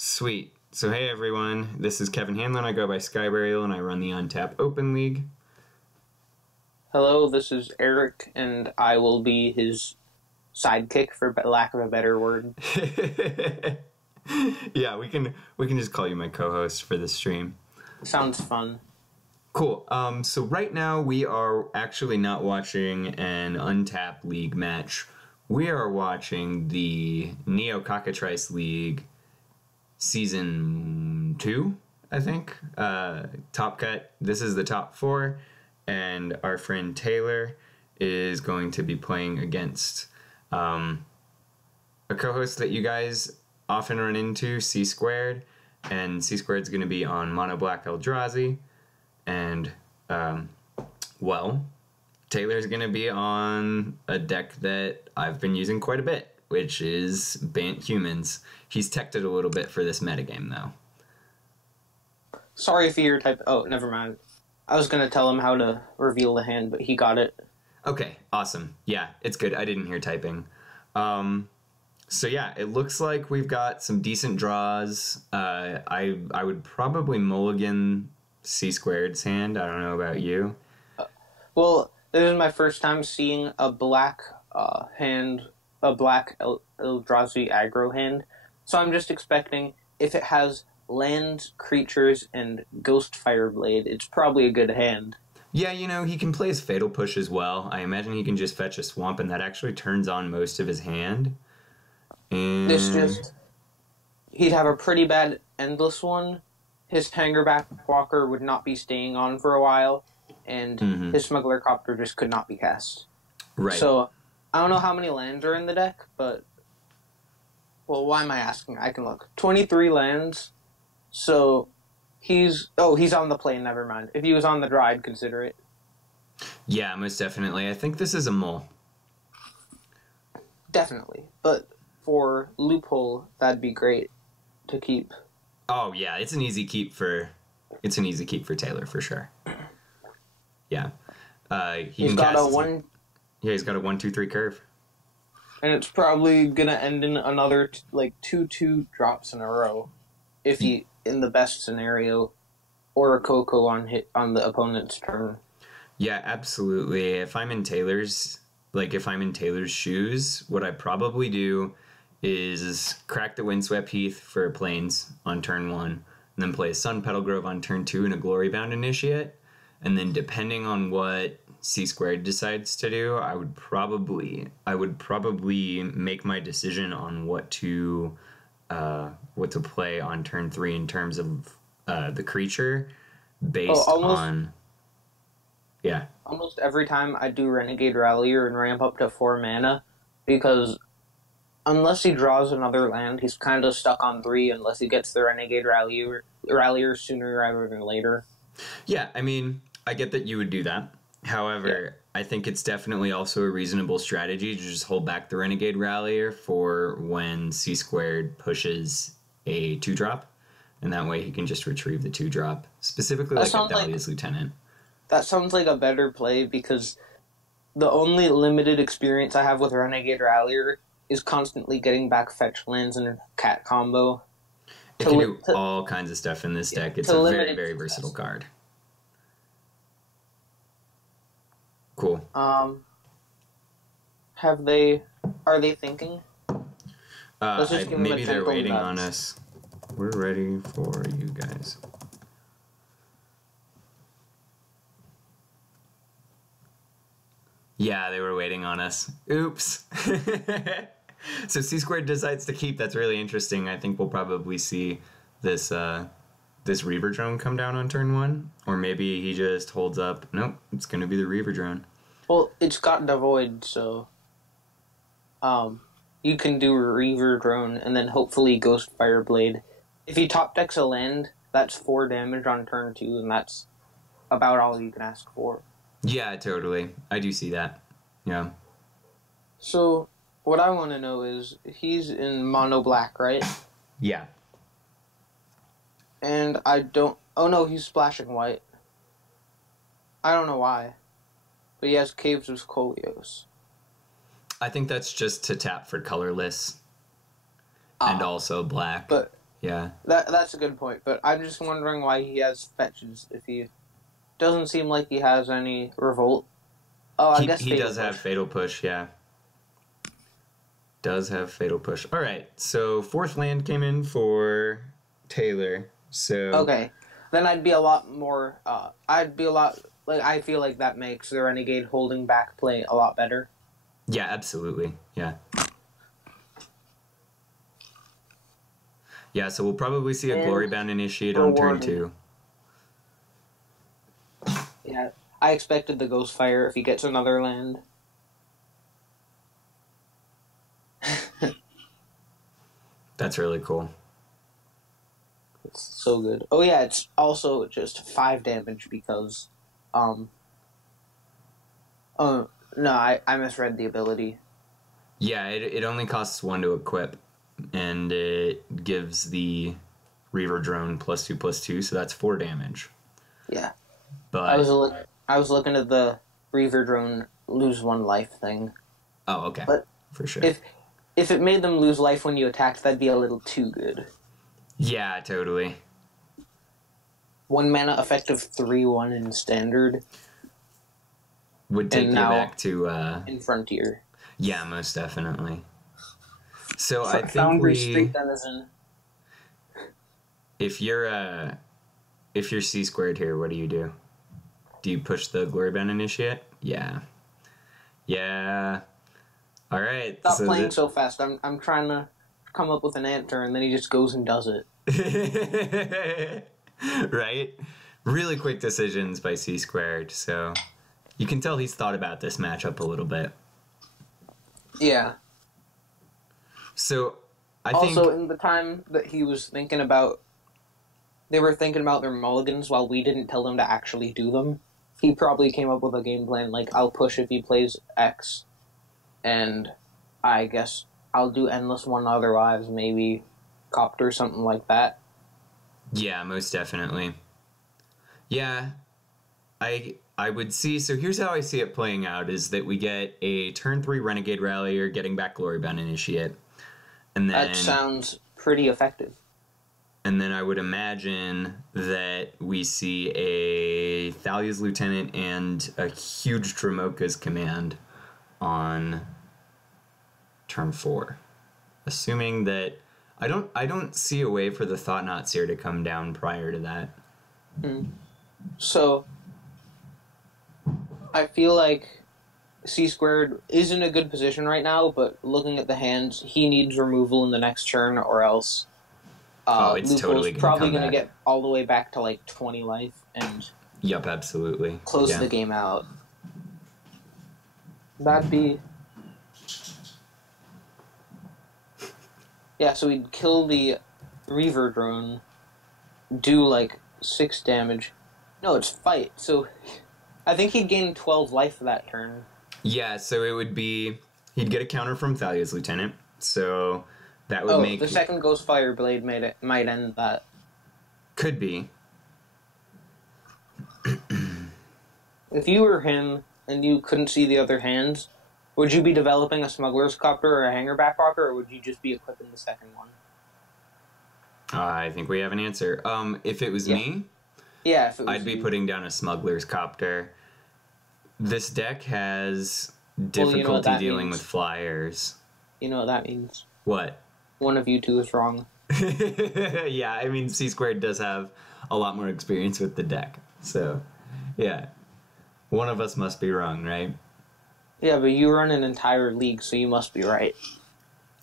Sweet. So hey everyone, this is Kevin Hanlon. I go by Skyburial and I run the Untap Open League. Hello, this is Eric, and I will be his sidekick, for lack of a better word. Yeah, we can just call you my co-host for this stream. Sounds fun. Cool. So right now we are actually not watching an Untap League match. We are watching the Neo Cockatrice League Season 2, I think. Top Cut. This is the top 4. And our friend Taylor is going to be playing against a co-host that you guys often run into, C Squared. And C Squared's going to be on Mono Black Eldrazi. And, well, Taylor's going to be on a deck that I've been using quite a bit, which is Bant Humans. He's teched it a little bit for this metagame, though. Sorry for your type. Oh, never mind. I was going to tell him how to reveal the hand, but he got it. Okay, awesome. Yeah, it's good. I didn't hear typing. So yeah, it looks like we've got some decent draws. I would probably mulligan C Squared's hand. I don't know about you. Well, this is my first time seeing a black hand, a black Eldrazi aggro hand. So I'm just expecting, if it has lands, creatures, and Ghost Fireblade, it's probably a good hand. Yeah, you know, he can play his Fatal Push as well. I imagine he can just fetch a swamp, and that actually turns on most of his hand. And He'd have a pretty bad Endless one. His Hangerback Walker would not be staying on for a while, and his Smuggler Copter just could not be cast. Right. So, I don't know how many lands are in the deck, but... Well, why am I asking? I can look. 23 lands. So, he's on the plane, never mind. If he was on the draw, I'd consider it. Yeah, most definitely. I think this is a mole. Definitely. But for Loophole, that'd be great to keep. Oh, yeah, it's an easy keep for Taylor, for sure. Yeah. He's got a 1... Yeah, he's got a 1-2-3 curve. And it's probably gonna end in another, 2-2 drops in a row. If he, in the best scenario, or a Coco on the opponent's turn. Yeah, absolutely. If I'm in Taylor's shoes, what I probably do is crack the Windswept Heath for Plains on turn 1, and then play a Sun Petal Grove on turn 2 and a Glorybound Initiate. And then depending on what C Squared decides to do, I would probably make my decision on what to play on turn 3 in terms of the creature based on... Yeah. Almost every time I do Renegade Rallier and ramp up to 4 mana, because unless he draws another land, he's kind of stuck on 3 unless he gets the Renegade Rallier sooner rather than later. Yeah, I mean, I get that you would do that. However, I think it's definitely also a reasonable strategy to just hold back the Renegade Rallier for when C Squared pushes a 2-drop, and that way he can just retrieve the 2-drop, specifically like a Dahlia's Lieutenant. That sounds like a better play, because the only limited experience I have with Renegade Rallier is constantly getting back fetch lands and cat combo. It can do all kinds of stuff in this deck. It's a very, very versatile card. Cool. Are they thinking? Let's just give maybe them a they're waiting nuts. on us. We're ready for you guys. Yeah, they were waiting on us. Oops. So C Squared decides to keep. That's really interesting. I think we'll probably see this Reaver Drone come down on turn 1. Or maybe he just holds up. Nope, it's going to be the Reaver Drone. Well, it's got Devoid, so you can do Reaver Drone and then hopefully Ghost Fireblade. If he top decks a land, that's 4 damage on turn 2, and that's about all you can ask for. Yeah, totally. I do see that. Yeah. So, what I want to know is, he's in mono black, right? Yeah. And I don't... Oh no, he's splashing white. I don't know why. But he has Caves of Skolios. I think that's just to tap for colorless. And also black. But Yeah. That's a good point, but I'm just wondering why he has fetches if he doesn't seem like he has any revolt. Oh, I guess He Fatal does Push. have Fatal Push, yeah. Does have Fatal Push. All right, so fourth land came in for Taylor. So Okay, then I'd be a lot more. I'd be a lot like I feel like that makes the Renegade holding back play a lot better. yeah, absolutely, yeah. Yeah, so we'll probably see a And Glory Bound initiate on turn rewarded. 2. Yeah, I expected the Ghostfire if he gets another land. That's really cool. It's so good. Oh yeah, it's also just 5 damage because, oh no, I misread the ability. Yeah, it only costs 1 to equip, and it gives the Reaver Drone +2/+2, so that's 4 damage. Yeah, But I was looking at the Reaver Drone lose 1 life thing. oh, okay, But for sure. If it made them lose life when you attacked, that'd be a little too good. Yeah, totally. 1 mana effective 3/1 in Standard. Would take And you now back to in Frontier. yeah, most definitely. So I think Foundry Street Denizen. if you're C squared here, what do you do? Do you push the Glory Bound initiate? Yeah. Yeah. All right. Stop playing so fast. I'm trying to come up with an answer, and then he just goes and does it. Right? Really quick decisions by C squared. So you can tell he's thought about this matchup a little bit. Yeah. So I also, think in the time that he was thinking about, they were thinking about their mulligans while we didn't tell them to actually do them. He probably came up with a game plan like, I'll push if he plays X, and I guess I'll do Endless One otherwise, maybe Copter, something like that. yeah, most definitely. Yeah, I would see. So here's how I see it playing out: is that we get a turn 3 Renegade Rallier, getting back Glory Bound Initiate, and then that sounds pretty effective. And then I would imagine that we see a Thalia's Lieutenant and a huge Dromoka's Command on turn 4, assuming that I don't see a way for the Thought-Knot Seer to come down prior to that. So I feel like C squared is in a good position right now, but looking at the hands, he needs removal in the next turn, or else it's Lupo's totally probably going to get all the way back to like 20 life and Yup, absolutely. close the game out. That'd be... Yeah, so he'd kill the Reaver Drone, do like 6 damage. No, it's fight, so I think he'd gain 12 life for that turn. Yeah, so it would be... He'd get a counter from Thalia's Lieutenant, so that would make... the second Ghost Fire Blade might end that. Could be. If you were him and you couldn't see the other hands, would you be developing a Smuggler's Copter or a Hanger Backrocker, or would you just be equipping the second one? I think we have an answer. If it was me... Yeah, if it was I'd be putting down a Smuggler's Copter. This deck has difficulty dealing with flyers. You know what that means? What? One of you two is wrong. Yeah, I mean, C squared does have a lot more experience with the deck. So, yeah. One of us must be wrong, right? Yeah, but you run an entire league, so you must be right.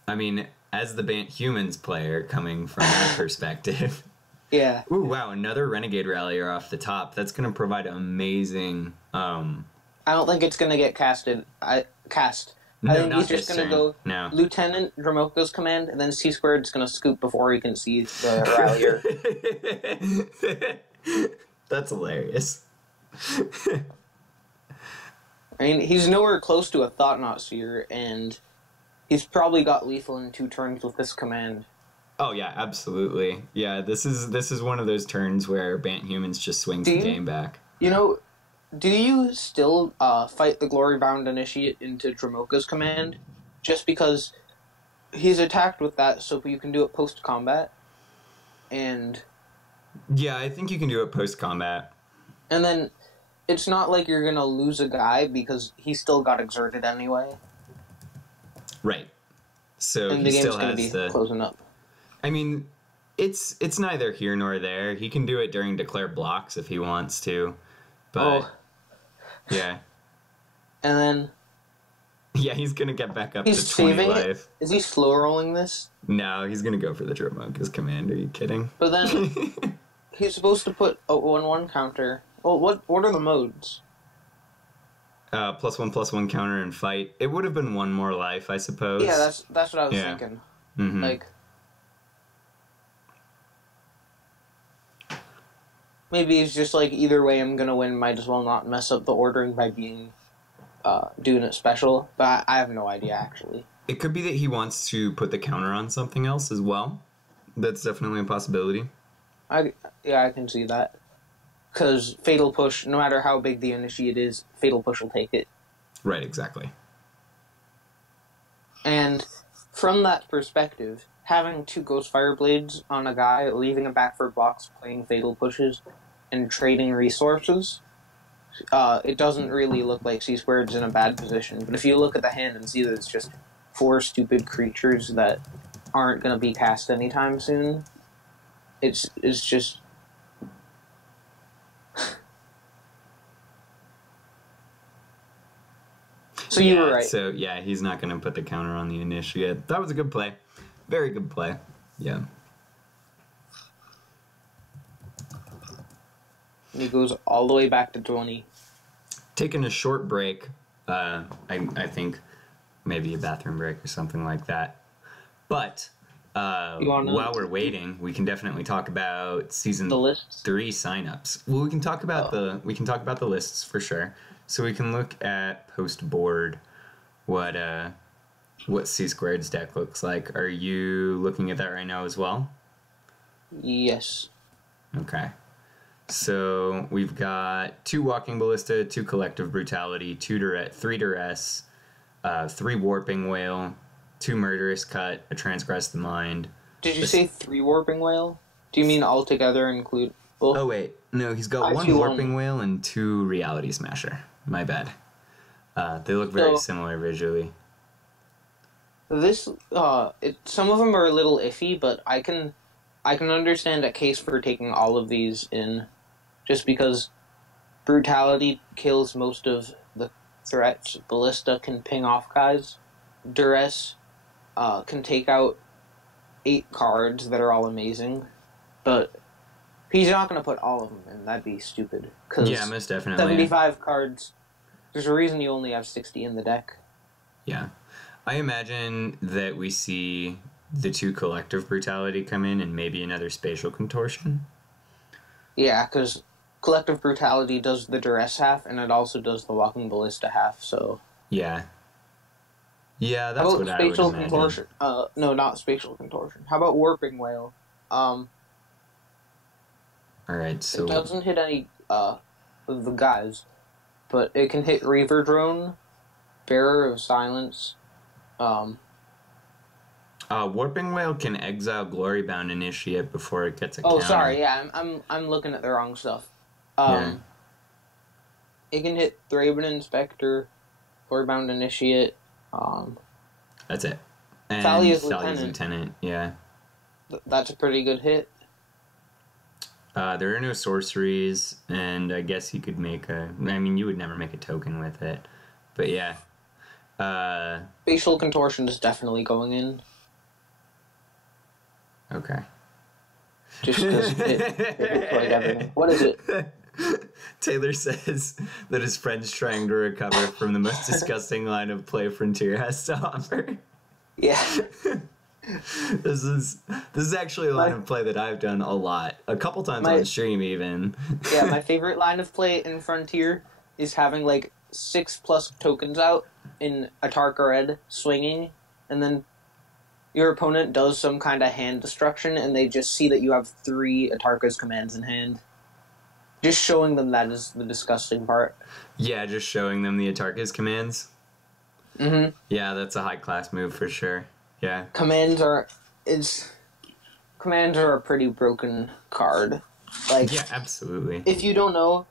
I mean, as the Bant Humans player, coming from that perspective... Yeah. Ooh, wow, another Renegade Rallier off the top. That's going to provide amazing... I don't think it's going to get cast. No, I think he's just going to go no. Lieutenant Dromoka's Command, and then C squared's going to scoop before he can see the Rallier. That's hilarious. I mean, he's nowhere close to a Thought-Knot Seer, and he's probably got lethal in 2 turns with this command. Oh yeah, absolutely. Yeah, this is one of those turns where Bant Humans just swings the game back. You know, do you still fight the Glory Bound Initiate into Dromoka's Command? Just because he's attacked with that, so you can do it post-combat? and Yeah, I think you can do it post-combat. then it's not like you're gonna lose a guy because he still got exerted anyway, Right. So and he the game's still gonna has be the... closing up. I mean, it's neither here nor there. He can do it during declare blocks if he wants to. But, yeah. And then Yeah, he's going to get back up he's to 20 saving life. it. Is he slow rolling this? No, he's going to go for the Drip Monk as command. Are you kidding? But then he's supposed to put a 1/1 counter. Well, what are the modes? +1/+1 counter and fight. It would have been one more life, I suppose. Yeah, that's what I was thinking. Mm-hmm. Like, maybe it's just like, either way I'm gonna win, might as well not mess up the ordering by being doing it special. But I have no idea, actually. It could be that he wants to put the counter on something else as well. That's definitely a possibility. I can see that. Because Fatal Push, no matter how big the initiate is, Fatal Push will take it. Right, exactly. And from that perspective, having 2 Ghost Fire Blades on a guy, leaving him back for blocks, playing Fatal Pushes, and trading resources, it doesn't really look like C-Squared's in a bad position. But if you look at the hand and see that it's just 4 stupid creatures that aren't going to be cast anytime soon, it's just... So you were right. So, yeah, he's not going to put the counter on the initiate. That was a good play. Very good play. Yeah. And he goes all the way back to 20. Taking a short break. I think maybe a bathroom break or something like that. But while we're waiting, we can definitely talk about season 3 signups. Well, we can talk about the lists for sure. So we can look at post board what C Squared's deck looks like. Are you looking at that right now as well? Yes. Okay. So we've got 2 Walking Ballista, 2 Collective Brutality, 3 Duress, 3 Warping Whale, 2 Murderous Cut, a Transgress the Mind. Did you say 3 Warping Whale? Do you mean altogether include both? Oh wait, no, he's got 1 Warping Whale and 2 Reality Smasher. My bad. They look very similar visually. This some of them are a little iffy, but I can understand a case for taking all of these in, just because Brutality kills most of the threats. Ballista can ping off guys. Duress can take out 8 cards that are all amazing, but he's not going to put all of them in. That'd be stupid. Yeah, most definitely. 75 cards. There's a reason you only have 60 in the deck. Yeah. I imagine that we see the 2 Collective Brutality come in and maybe another Spatial Contortion. Yeah, because Collective Brutality does the Duress half, and it also does the Walking Ballista half, so... Yeah. Yeah, that's what I would imagine. Contortion? No, not Spatial Contortion. How about Warping Whale? Alright, so... It doesn't hit any, of the guys, but it can hit Reaver Drone, Bearer of Silence, Warping Whale can exile Glorybound Initiate before it gets a counter. Oh, sorry, yeah, I'm looking at the wrong stuff. Yeah. It can hit Thraben Inspector, Glorybound Initiate, That's it. And Thalia's Lieutenant, yeah. That's a pretty good hit. There are no sorceries, and I guess you could make you would never make a token with it. But yeah. Spatial Contortion is definitely going in. Okay. Just because it like everything. What is it? Taylor says that his friend's trying to recover from the most disgusting line of play Frontier has to offer. Yeah. This is actually a line of play that I've done a lot. A couple times on stream, even. Yeah, my favorite line of play in Frontier is having, 6+ tokens out in Atarka Red, swinging, and then your opponent does some kind of hand destruction, and they just see that you have 3 Atarka's commands in hand. Just showing them that is the disgusting part. Yeah, just showing them the Atarka's commands. Mm-hmm. Yeah, that's a high-class move for sure. Yeah. Commands commands are a pretty broken card. Like, Yeah, absolutely. if you don't know,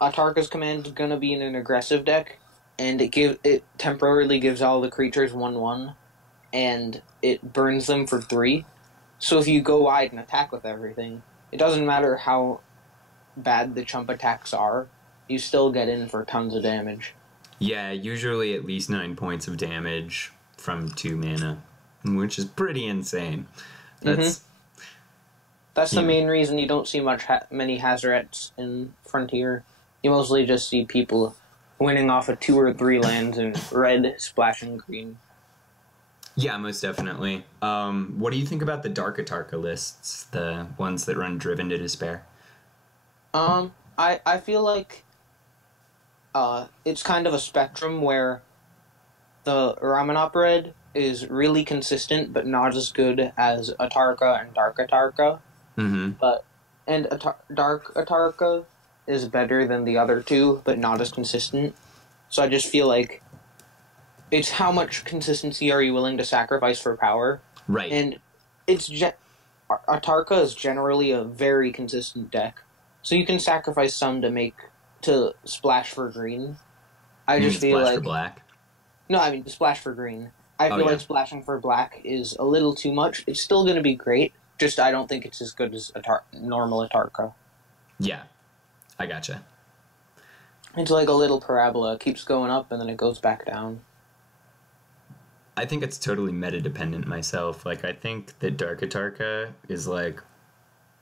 Atarka's command is gonna be in an aggressive deck, and it temporarily gives all the creatures 1/1, and it burns them for 3. So if you go wide and attack with everything, it doesn't matter how bad the chump attacks are, you still get in for tons of damage. Yeah, usually at least 9 points of damage from 2 mana, which is pretty insane. That's the main reason you don't see many Hazarets in Frontier. You mostly just see people winning off of 2 or 3 lands in red, splashing green. Yeah, most definitely. What do you think about the Dark Atarka lists, the ones that run Driven to Despair? I feel like it's kind of a spectrum where the Ramanop Red is really consistent, but not as good as Atarka and Dark Atarka. Mm-hmm. Dark Atarka is better than the other two, but not as consistent. So I just feel like it's how much consistency are you willing to sacrifice for power. Right. And Atarka is generally a very consistent deck. So you can sacrifice some to splash for green. I just feel splash like for black. No, I mean splash for green. I feel like splashing for black is a little too much. It's still going to be great. Just I don't think it's as good as normal Atarka. Yeah, I gotcha. It's like a little parabola. It keeps going up and then it goes back down. I think it's totally meta dependent myself. Like, I think that Dark Atarka is like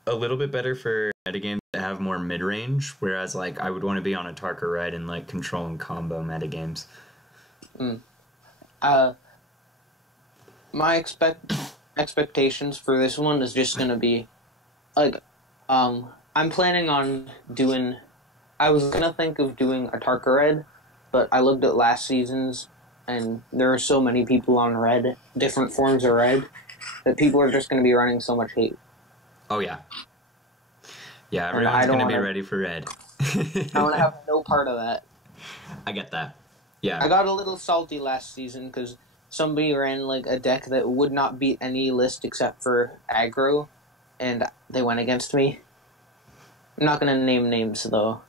a little bit better for metagames that have more mid range, whereas like I would want to be on Atarka Red and like control and combo metagames. My expectations for this one is just gonna be like I'm planning on doing. I was gonna think of doing Atarka Red, but I looked at last season's, and there are so many people on Red, different forms of Red, that people are just gonna be running so much hate. Oh yeah. Yeah, everyone's going to be ready for Red. I want to have no part of that. I get that. Yeah. I got a little salty last season because somebody ran like a deck that would not beat any list except for aggro, and they went against me. I'm not going to name names, though.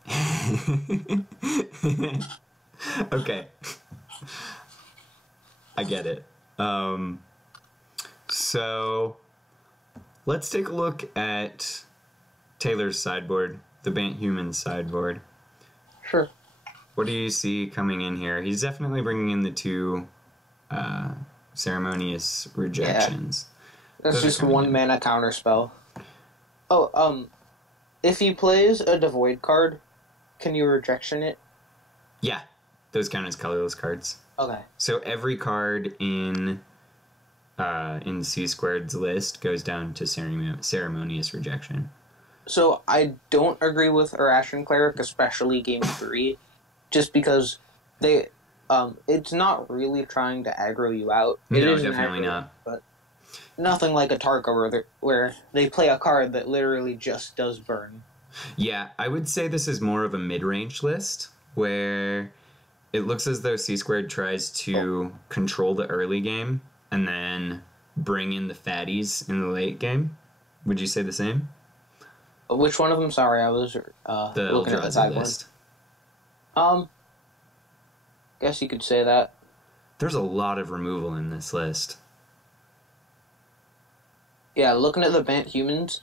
Okay. I get it. So, let's take a look at Taylor's sideboard, the Bant Humans sideboard. Sure. What do you see coming in here? He's definitely bringing in the 2 ceremonious rejections. Yeah. That's just 1 mana counterspell. Oh, if he plays a Devoid card, can you rejection it? Yeah, those count as colorless cards. Okay. So every card in C Squared's list goes down to ceremonious rejection. So I don't agree with Irration Cleric, especially Game 3, just because it's not really trying to aggro you out. No, definitely not. But nothing like Atarka where they play a card that literally just does burn. Yeah, I would say this is more of a mid-range list, where it looks as though C Squared tries to control the early game and then bring in the fatties in the late game. Would you say the same? Which one of them? Sorry, I was the looking at the sideboard list. Guess you could say that. There's a lot of removal in this list. Yeah, looking at the Bant Humans,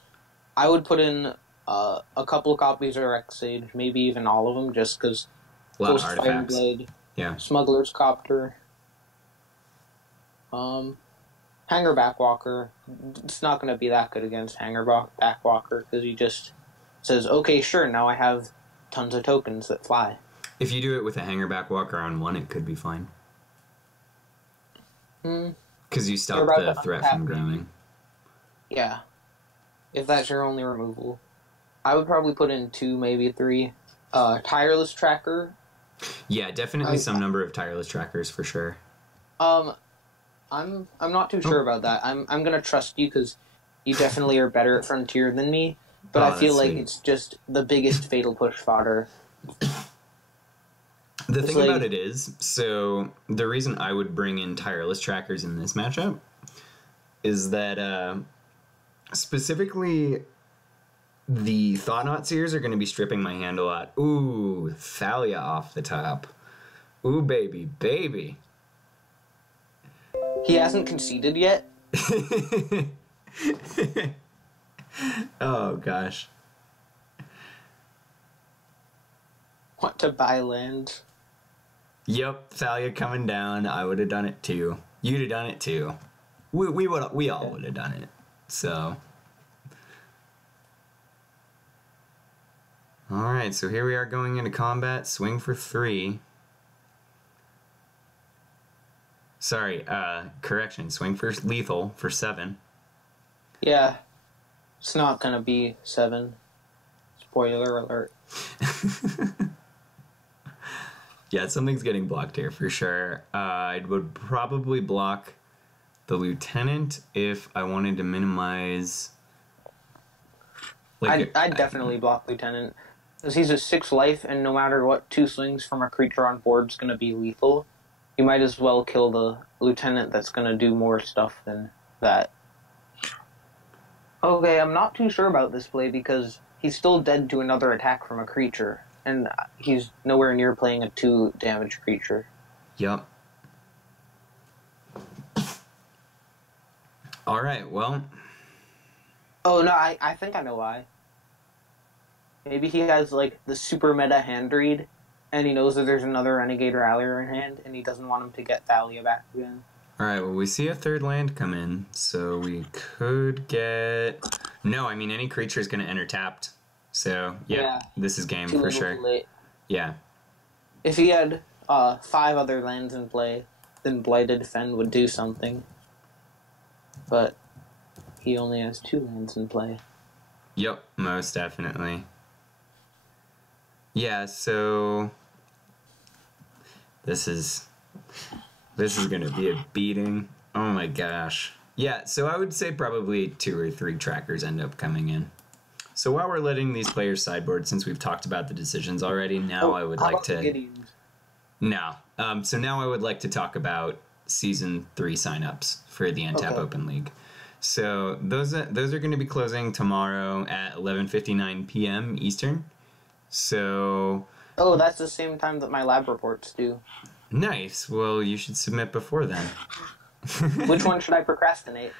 I would put in a couple of copies of Rex Sage, maybe even all of them, just because Ghost Fire Blade, yeah, Smuggler's Copter, Hanger Backwalker. It's not going to be that good against Hanger Backwalker because he just says, okay, sure, now I have tons of tokens that fly. If you do it with a Hanger Backwalker on 1, it could be fine. Because you stop the threat from growing. Yeah. If that's your only removal. I would probably put in 2, maybe 3. Tireless Tracker. Yeah, definitely some number of Tireless Trackers for sure. I'm not too sure about that. I'm gonna trust you because you definitely are better at Frontier than me. But I feel like it's just the biggest fatal push fodder. The thing about it is, so the reason I would bring in Tireless Trackers in this matchup is that Specifically, the Thought-Knot Seers are going to be stripping my hand a lot. Ooh, Thalia off the top. Ooh, baby, baby. He hasn't conceded yet. Oh, gosh. Want to buy land? Yep, Thalia coming down. I would have done it too. You'd have done it too. We all would have done it. So. Alright, so here we are going into combat. Swing for 3. Sorry, correction. Swing for lethal for 7. Yeah. It's not gonna be 7. Spoiler alert. Yeah, something's getting blocked here for sure. I would probably block the Lieutenant if I wanted to minimize... I'd definitely block Lieutenant. Because he's a 6 life, and no matter what, 2 swings from a creature on board is going to be lethal. You might as well kill the Lieutenant that's going to do more stuff than that. Okay, I'm not too sure about this play because he's still dead to another attack from a creature, and he's nowhere near playing a 2 damage creature. Yup. Alright, well... Oh, no, I think I know why. Maybe he has, like, the super meta hand read, and he knows that there's another Renegade or Allier in hand, and he doesn't want him to get Thalia back again. Alright, well, we see a 3rd land come in, so we could get... No, I mean, any creature is going to enter tapped. So, yeah, this is game for sure. Late. Yeah. If he had 5 other lands in play, then Blighted Fen would do something. But he only has 2 lands in play. Yep, most definitely. Yeah, so this is gonna be a beating. Oh my gosh. Yeah, so I would say probably 2 or 3 trackers end up coming in. So while we're letting these players sideboard, since we've talked about the decisions already, now I would like to... No. So now I would like to talk about Season 3 signups for the NTAP Open League. So those are going to be closing tomorrow at 11:59 p.m. Eastern. So... Oh, that's the same time that my lab reports do. Nice. Well, you should submit before then. Which one should I procrastinate?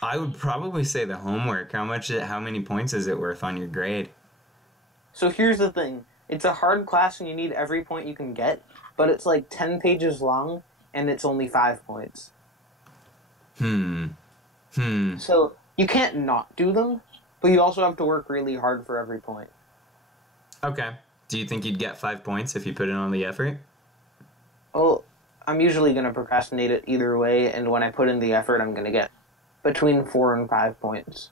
I would probably say the homework. How many points is it worth on your grade? So here's the thing. It's a hard class and you need every point you can get, but it's like 10 pages long and it's only 5 points. So you can't not do them, but you also have to work really hard for every point. Okay. Do you think you'd get 5 points if you put in all the effort? Well, I'm usually going to procrastinate it either way, and when I put in the effort, I'm going to get between 4 and 5 points.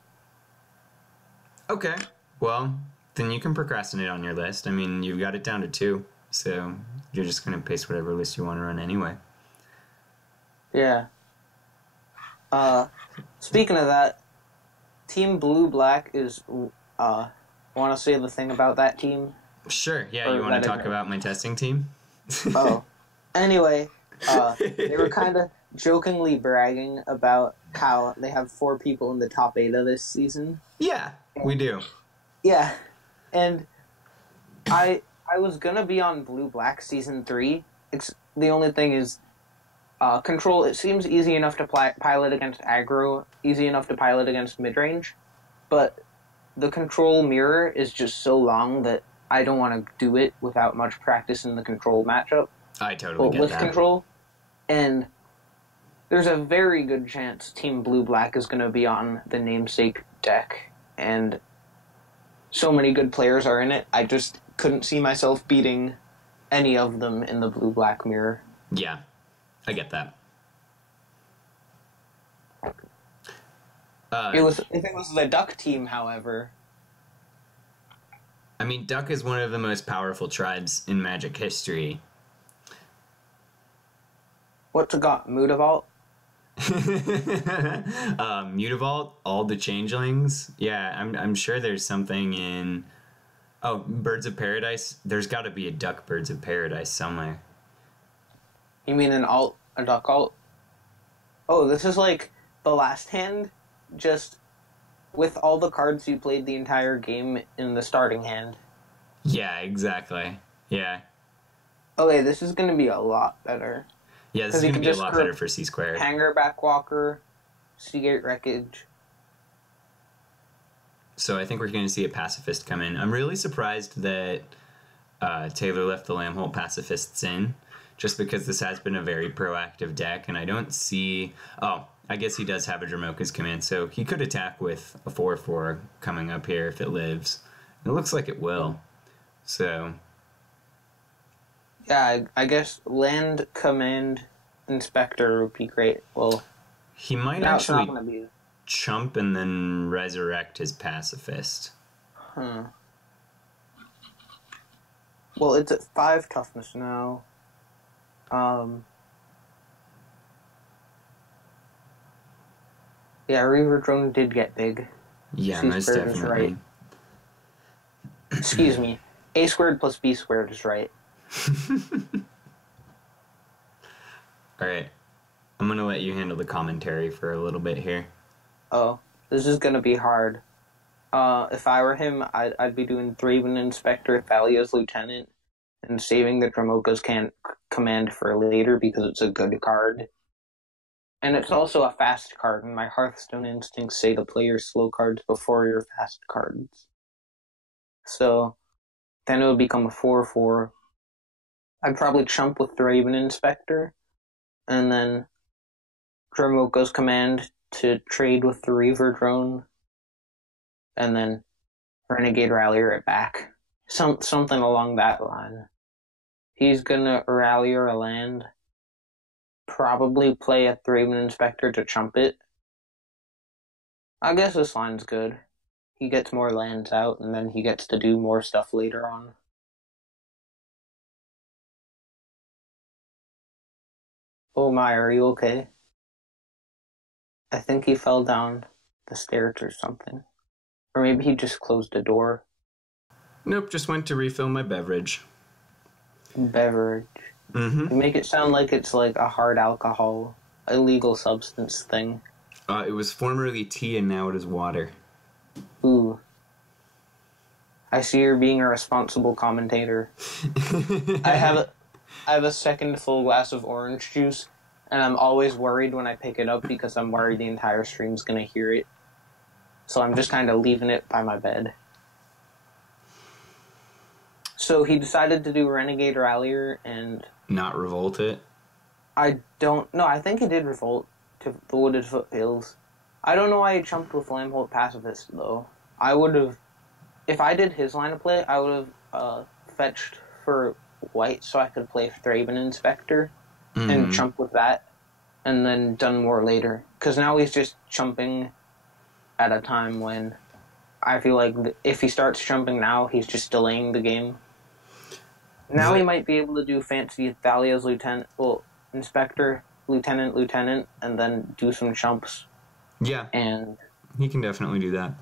Okay. Well, then you can procrastinate on your list. I mean, you've got it down to 2, so you're just going to paste whatever list you want to run anyway. Yeah. Speaking of that, Team Blue-Black is, want to say the thing about that team? Sure, yeah, you want to talk about my testing team? Oh. Anyway, they were kind of jokingly bragging about how they have 4 people in the top 8 of this season. Yeah, we do. Yeah, and I was gonna be on Blue-Black Season 3. The only thing is, Control, it seems easy enough to pilot against aggro, easy enough to pilot against mid-range, but the Control mirror is just so long that I don't want to do it without much practice in the Control matchup. I totally get with that. Control, and there's a very good chance Team Blue-Black is going to be on the namesake deck, and so many good players are in it, I just couldn't see myself beating any of them in the Blue-Black mirror. Yeah, I get that. If it was the Duck team, however... I mean, Duck is one of the most powerful tribes in Magic history. What's it got? Mutavault? Mutavault, all the changelings. Yeah, I'm sure there's something in... Oh, Birds of Paradise. There's got to be a Duck Birds of Paradise somewhere. You mean an alt? A Duck alt? Oh, this is like the last hand, just with all the cards you played the entire game in the starting hand. Yeah, exactly. Yeah. Okay, this is going to be a lot better. Yeah, this is going to be a lot better for C squared. Hanger Backwalker, Seagate Wreckage. So I think we're going to see a Pacifist come in. I'm really surprised that Taylor left the Lambholt Pacifists in, just because this has been a very proactive deck, and I don't see... Oh, I guess he does have a Dromoka's Command, so he could attack with a 4/4 coming up here if it lives. It looks like it will. So... Yeah, I guess Land Command Inspector would be great. Well, he might actually chump and then resurrect his Pacifist. Huh. Well, it's at 5 toughness now. Yeah, Reaver Drone did get big. Yeah, most definitely. Right. Excuse me. A squared plus B squared is right. Alright. I'm going to let you handle the commentary for a little bit here. Oh, this is going to be hard. If I were him, I'd be doing Thraben Inspector, Thalia's Lieutenant, and saving the Dromoka's command for later because it's a good card. And it's also a fast card, and my Hearthstone instincts say to play your slow cards before your fast cards. So, then it would become a 4/4. I'd probably chump with Thraben Inspector, and then Dromoka's command to trade with the Reaver Drone, and then Renegade Rallier it back. Something along that line. He's gonna Rallier a land, probably play a Thraben Inspector to chump it. I guess this line's good. He gets more lands out, and then he gets to do more stuff later on. Oh my, are you okay? I think he fell down the stairs or something. Or maybe he just closed a door. Nope, just went to refill my beverage. Beverage. Mm-hmm. You make it sound like it's like a hard alcohol, illegal substance thing. It was formerly tea and now it is water. Ooh. I see you're being a responsible commentator. I have a second full glass of orange juice, and I'm always worried when I pick it up because I'm worried the entire stream's gonna hear it. So I'm just kind of leaving it by my bed. So he decided to do Renegade Rallier and... Not revolt it? I don't... No, I think he did revolt to the Wooded Foothills. I don't know why he jumped with Lambholt Pacifist, though. I would have... If I did his line of play, I would have fetched for white so I could play Thraben Inspector and chump with that, and then done more later. Because now he's just chumping at a time when I feel like if he starts chumping now, he's just delaying the game. Now he might be able to do fancy Thalia's Lieutenant, well, Inspector, Lieutenant, and then do some chumps. Yeah, and he can definitely do that.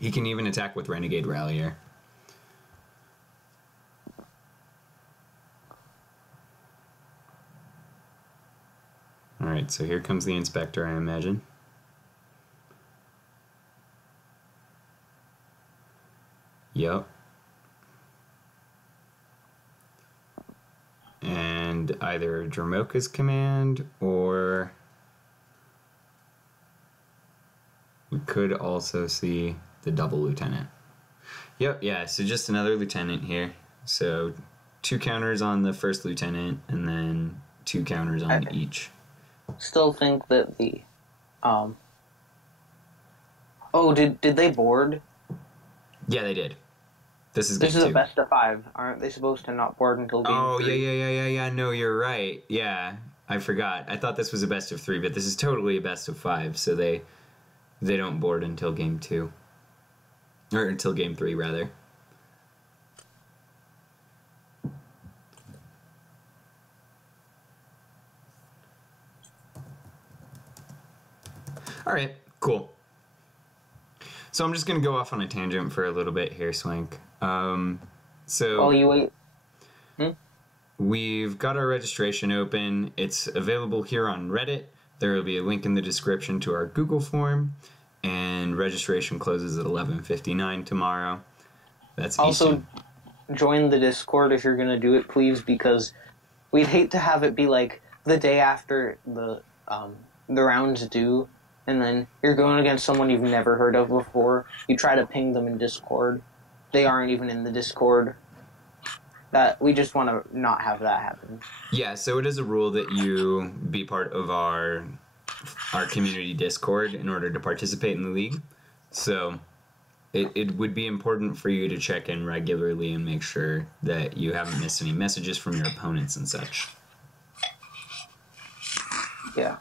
He can even attack with Renegade Rallier. Alright, so here comes the Inspector, I imagine. Yep. And either Dromoka's command, or we could also see the double lieutenant. Yep, yeah, so just another lieutenant here. So 2 counters on the first lieutenant, and then 2 counters on each. Still think that the... Oh, did they board? Yeah, they did. This is a best of 5. Aren't they supposed to not board until game 3? Yeah. No, you're right. Yeah, I forgot. I thought this was a best of 3, but this is totally a best of 5. So they don't board until game 2, or until game 3 rather. All right, cool. So I'm just going to go off on a tangent for a little bit here, Swank. While you wait. We've got our registration open. It's available here on Reddit. there will be a link in the description to our Google form, and registration closes at 11:59 tomorrow. That's also Eastern. join the Discord if you're gonna do it, please, because we'd hate to have it be like the day after the rounds due, and then you're going against someone you've never heard of before. You try to ping them in Discord, they aren't even in the Discord. That we just want to not have that happen. Yeah, so it is a rule that you be part of our community Discord in order to participate in the league. So it would be important for you to check in regularly and make sure that you haven't missed any messages from your opponents and such. Yeah.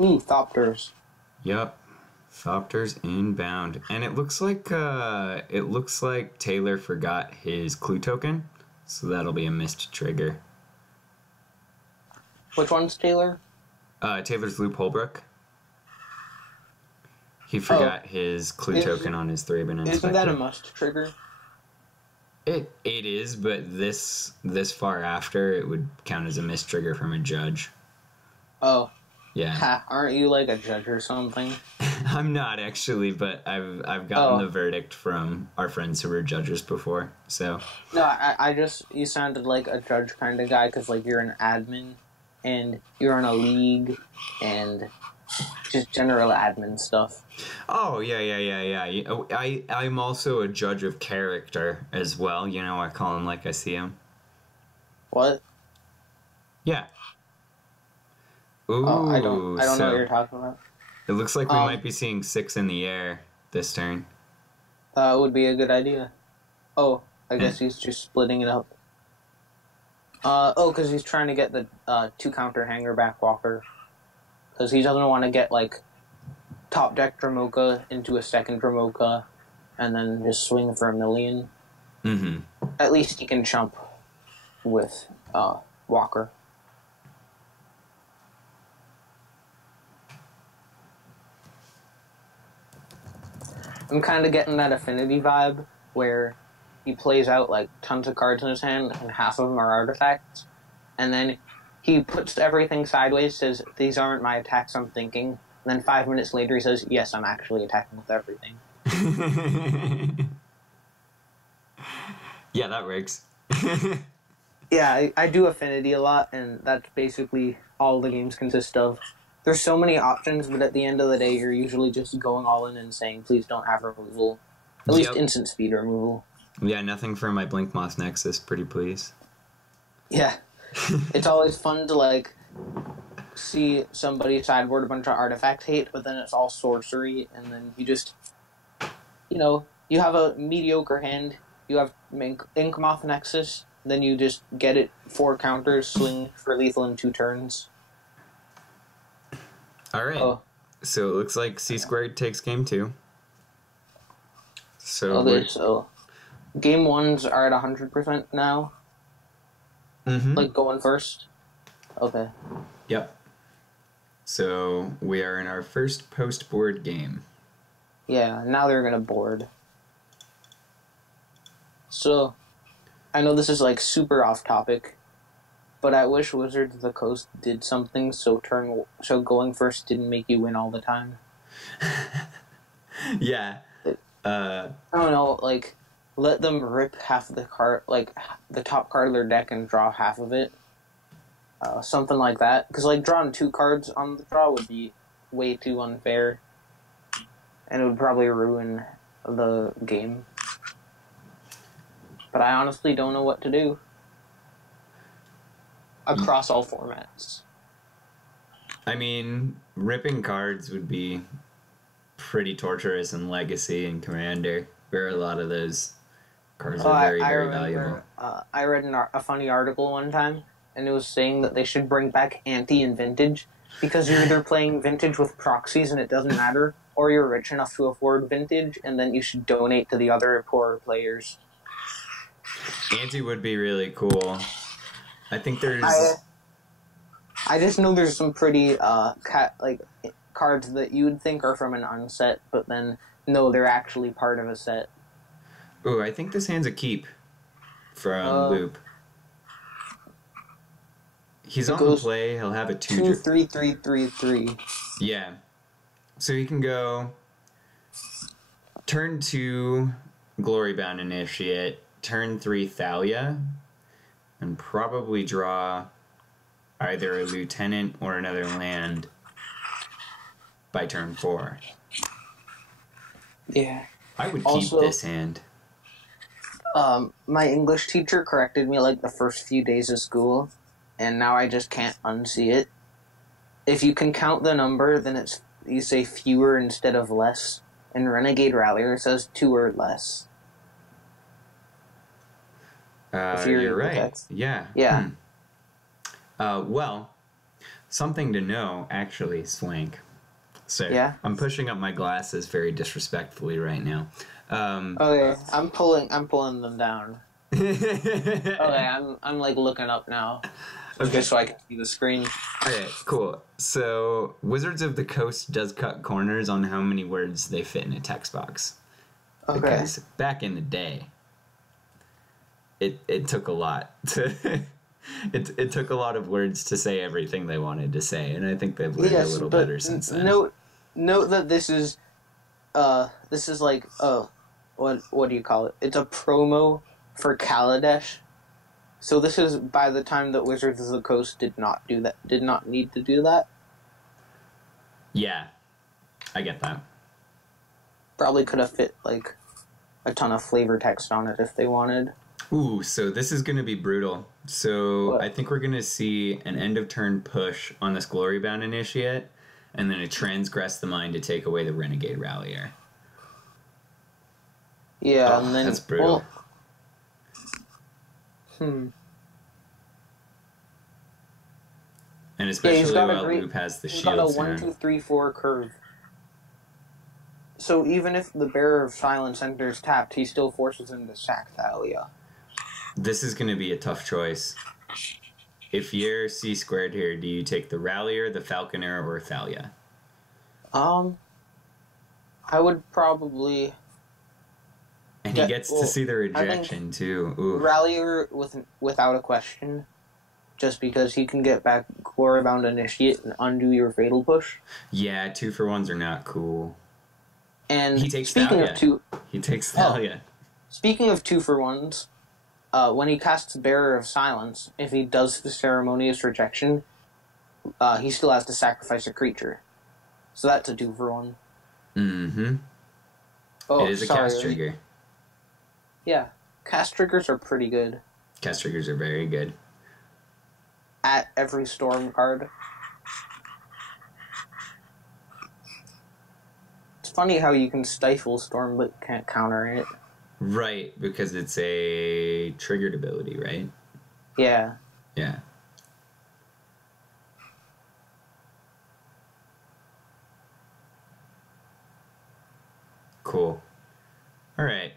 Ooh, Thopters. Yep. Thopters inbound. And it looks like Taylor forgot his clue token, so that'll be a missed trigger. Which one's Taylor? Taylor's Loop Holbrook. He forgot his clue token on his Thraben Inspector. Isn't that a must trigger? It is, but this far after, it would count as a missed trigger from a judge. Oh. Yeah. Ha, aren't you like a judge or something? I'm not actually, but I've gotten the verdict from our friends who were judges before. So no, I just you sounded like a judge kind of guy because like you're an admin and you're in a league and just general admin stuff. Oh yeah. I'm also a judge of character as well. You know, I call him like I see him. What? Yeah. Ooh, I don't know what you're talking about. It looks like we might be seeing 6 in the air this turn. That would be a good idea. Oh, I guess he's just splitting it up. Because he's trying to get the 2-counter hanger back walker. Because he doesn't want to get, like, top deck Dramoka into a second Dramoka and then just swing for 1 million. Mm-hmm. At least he can chump with Walker. I'm kind of getting that Affinity vibe where he plays out like tons of cards in his hand and half of them are artifacts, and then he puts everything sideways, says, "These aren't my attacks I'm thinking," and then 5 minutes later he says, "Yes, I'm actually attacking with everything." Yeah, that works. Yeah, I do Affinity a lot, and that's basically all the games consist of. There's so many options, but at the end of the day, you're usually just going all in and saying, please don't have removal. At least instant speed removal. Yeah, nothing for my Blinkmoth Nexus, pretty please. Yeah. It's always fun to, like, see somebody sideboard a bunch of artifact hate, but then it's all sorcery, and then you just, you know, you have a mediocre hand, you have Inkmoth Nexus, then you just get it 4 counters, swing for lethal in 2 turns. All right. So it looks like C Squared takes game 2. So game 1s are at 100% now. Mm-hmm. Like going first. Okay. Yep. So we are in our first post-board game. Yeah, now they're gonna board. So, I know this is like super off topic, but I wish Wizards of the Coast did something so going first didn't make you win all the time. Yeah. I don't know, like, let them rip half of the card, like, the top card of their deck and draw half of it. Something like that. Because, like, drawing 2 cards on the draw would be way too unfair. And it would probably ruin the game. But I honestly don't know what to do. Across all formats. I mean, ripping cards would be pretty torturous in Legacy and Commander, where a lot of those cards are very, very valuable. I read a funny article one time, and it was saying that they should bring back Ante and Vintage, because you're either playing Vintage with proxies and it doesn't matter, or you're rich enough to afford Vintage, and then you should donate to the other poorer players. Ante would be really cool. I think there's... I just know there's some pretty cards that you would think are from an unset, but then no, they're actually part of a set. Ooh, I think this hand's a keep from Loop. he's It on the goes play. He'll have a 2, 3, 3, 3, 3. Yeah. So he can go turn 2, Glorybound Initiate, turn 3, Thalia, and probably draw either a Lieutenant or another land by turn 4. Yeah. I would keep Also, this hand. My English teacher corrected me like the first few days of school, and now I just can't unsee it. If you can count the number, then you say fewer instead of less. And Renegade Rallier says 2 or less. You're right. Yeah. Yeah. Well, something to know, actually, Swank. So Yeah? I'm pushing up my glasses very disrespectfully right now. Okay, I'm pulling them down. Okay, I'm like looking up now. Okay. Just so I can see the screen. Okay, cool. So, Wizards of the Coast does cut corners on how many words they fit in a text box. Okay. Because back in the day, it took a lot to it took a lot of words to say everything they wanted to say, and I think they've learned a little better since then. Note that this is like what do you call it? It's a promo for Kaladesh. So this is by the time that Wizards of the Coast did not need to do that. Yeah, I get that. Probably could have fit like a ton of flavor text on it if they wanted. Ooh, so this is going to be brutal. So What? I think we're going to see an end of turn push on this Glorybound Initiate, and then a Transgress the Mind to take away the Renegade Rallier. Yeah, and then that's brutal. And especially while Loop has the shield. He's got a 1, 2, 3, 4 curve. So even if the Bearer of Silence enters tapped, he still forces him to sack Thalia. This is going to be a tough choice. If you're C squared here, do you take the Rallier, the Falconer, or Thalia? I would probably... And he gets to see the rejection, too. Ooh. Rallier without a question. Just because he can get back Glorybound Initiate and undo your Fatal Push. Yeah, 2-for-1s are not cool. And he takes speaking Thalia. of two... He takes Thalia. Speaking of 2-for-1s, when he casts Bearer of Silence, if he does the Ceremonious Rejection, he still has to sacrifice a creature. So that's a 2-for-1. Mm-hmm. Oh, it is a cast trigger. Yeah. Cast triggers are pretty good. Cast triggers are very good. At every Storm card. It's funny how you can stifle Storm but can't counter it. Right, because it's a triggered ability, right? Yeah. Yeah. Cool. Alright.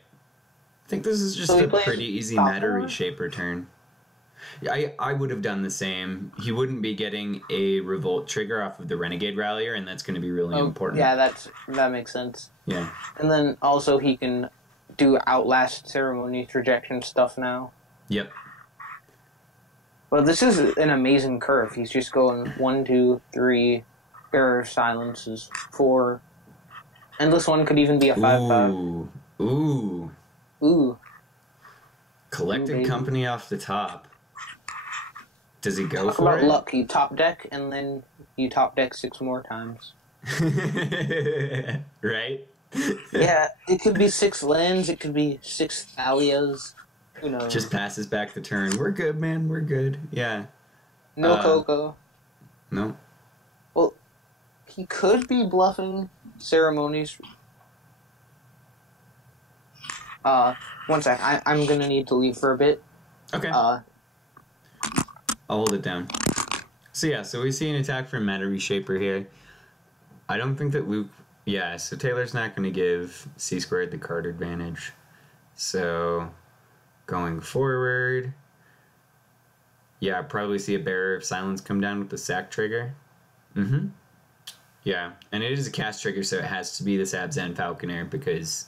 I think this is just a pretty easy Matter Reshaper turn. I would have done the same. He wouldn't be getting a Revolt trigger off of the Renegade Rallier, and that's going to be really important. Yeah, that makes sense. Yeah. And then also he can do Outlast Ceremonious Rejection stuff now. Yep. Well, this is an amazing curve. He's just going 1, 2, 3, Bearer of Silences, 4. Endless One could even be a 5/5. Ooh. Collected Company off the top. Does he go Talk for about it? luck. You top deck, and then you top deck 6 more times. Right? Yeah, it could be 6 lands, it could be 6 Thalias. Who knows? Just passes back the turn. We're good, man. We're good. Yeah. No Coco. No. Well, he could be bluffing Ceremonies. One sec. I'm gonna need to leave for a bit. Okay. I'll hold it down. So yeah, so we see an attack from Matter Reshaper here. I don't think that Luke... Yeah, so Taylor's not going to give C-Squared the card advantage. So, going forward... Yeah, I'll probably see a Bearer of Silence come down with the sack trigger. Mm-hmm. Yeah, and it is a cast trigger, so it has to be this Abzan Falconer, because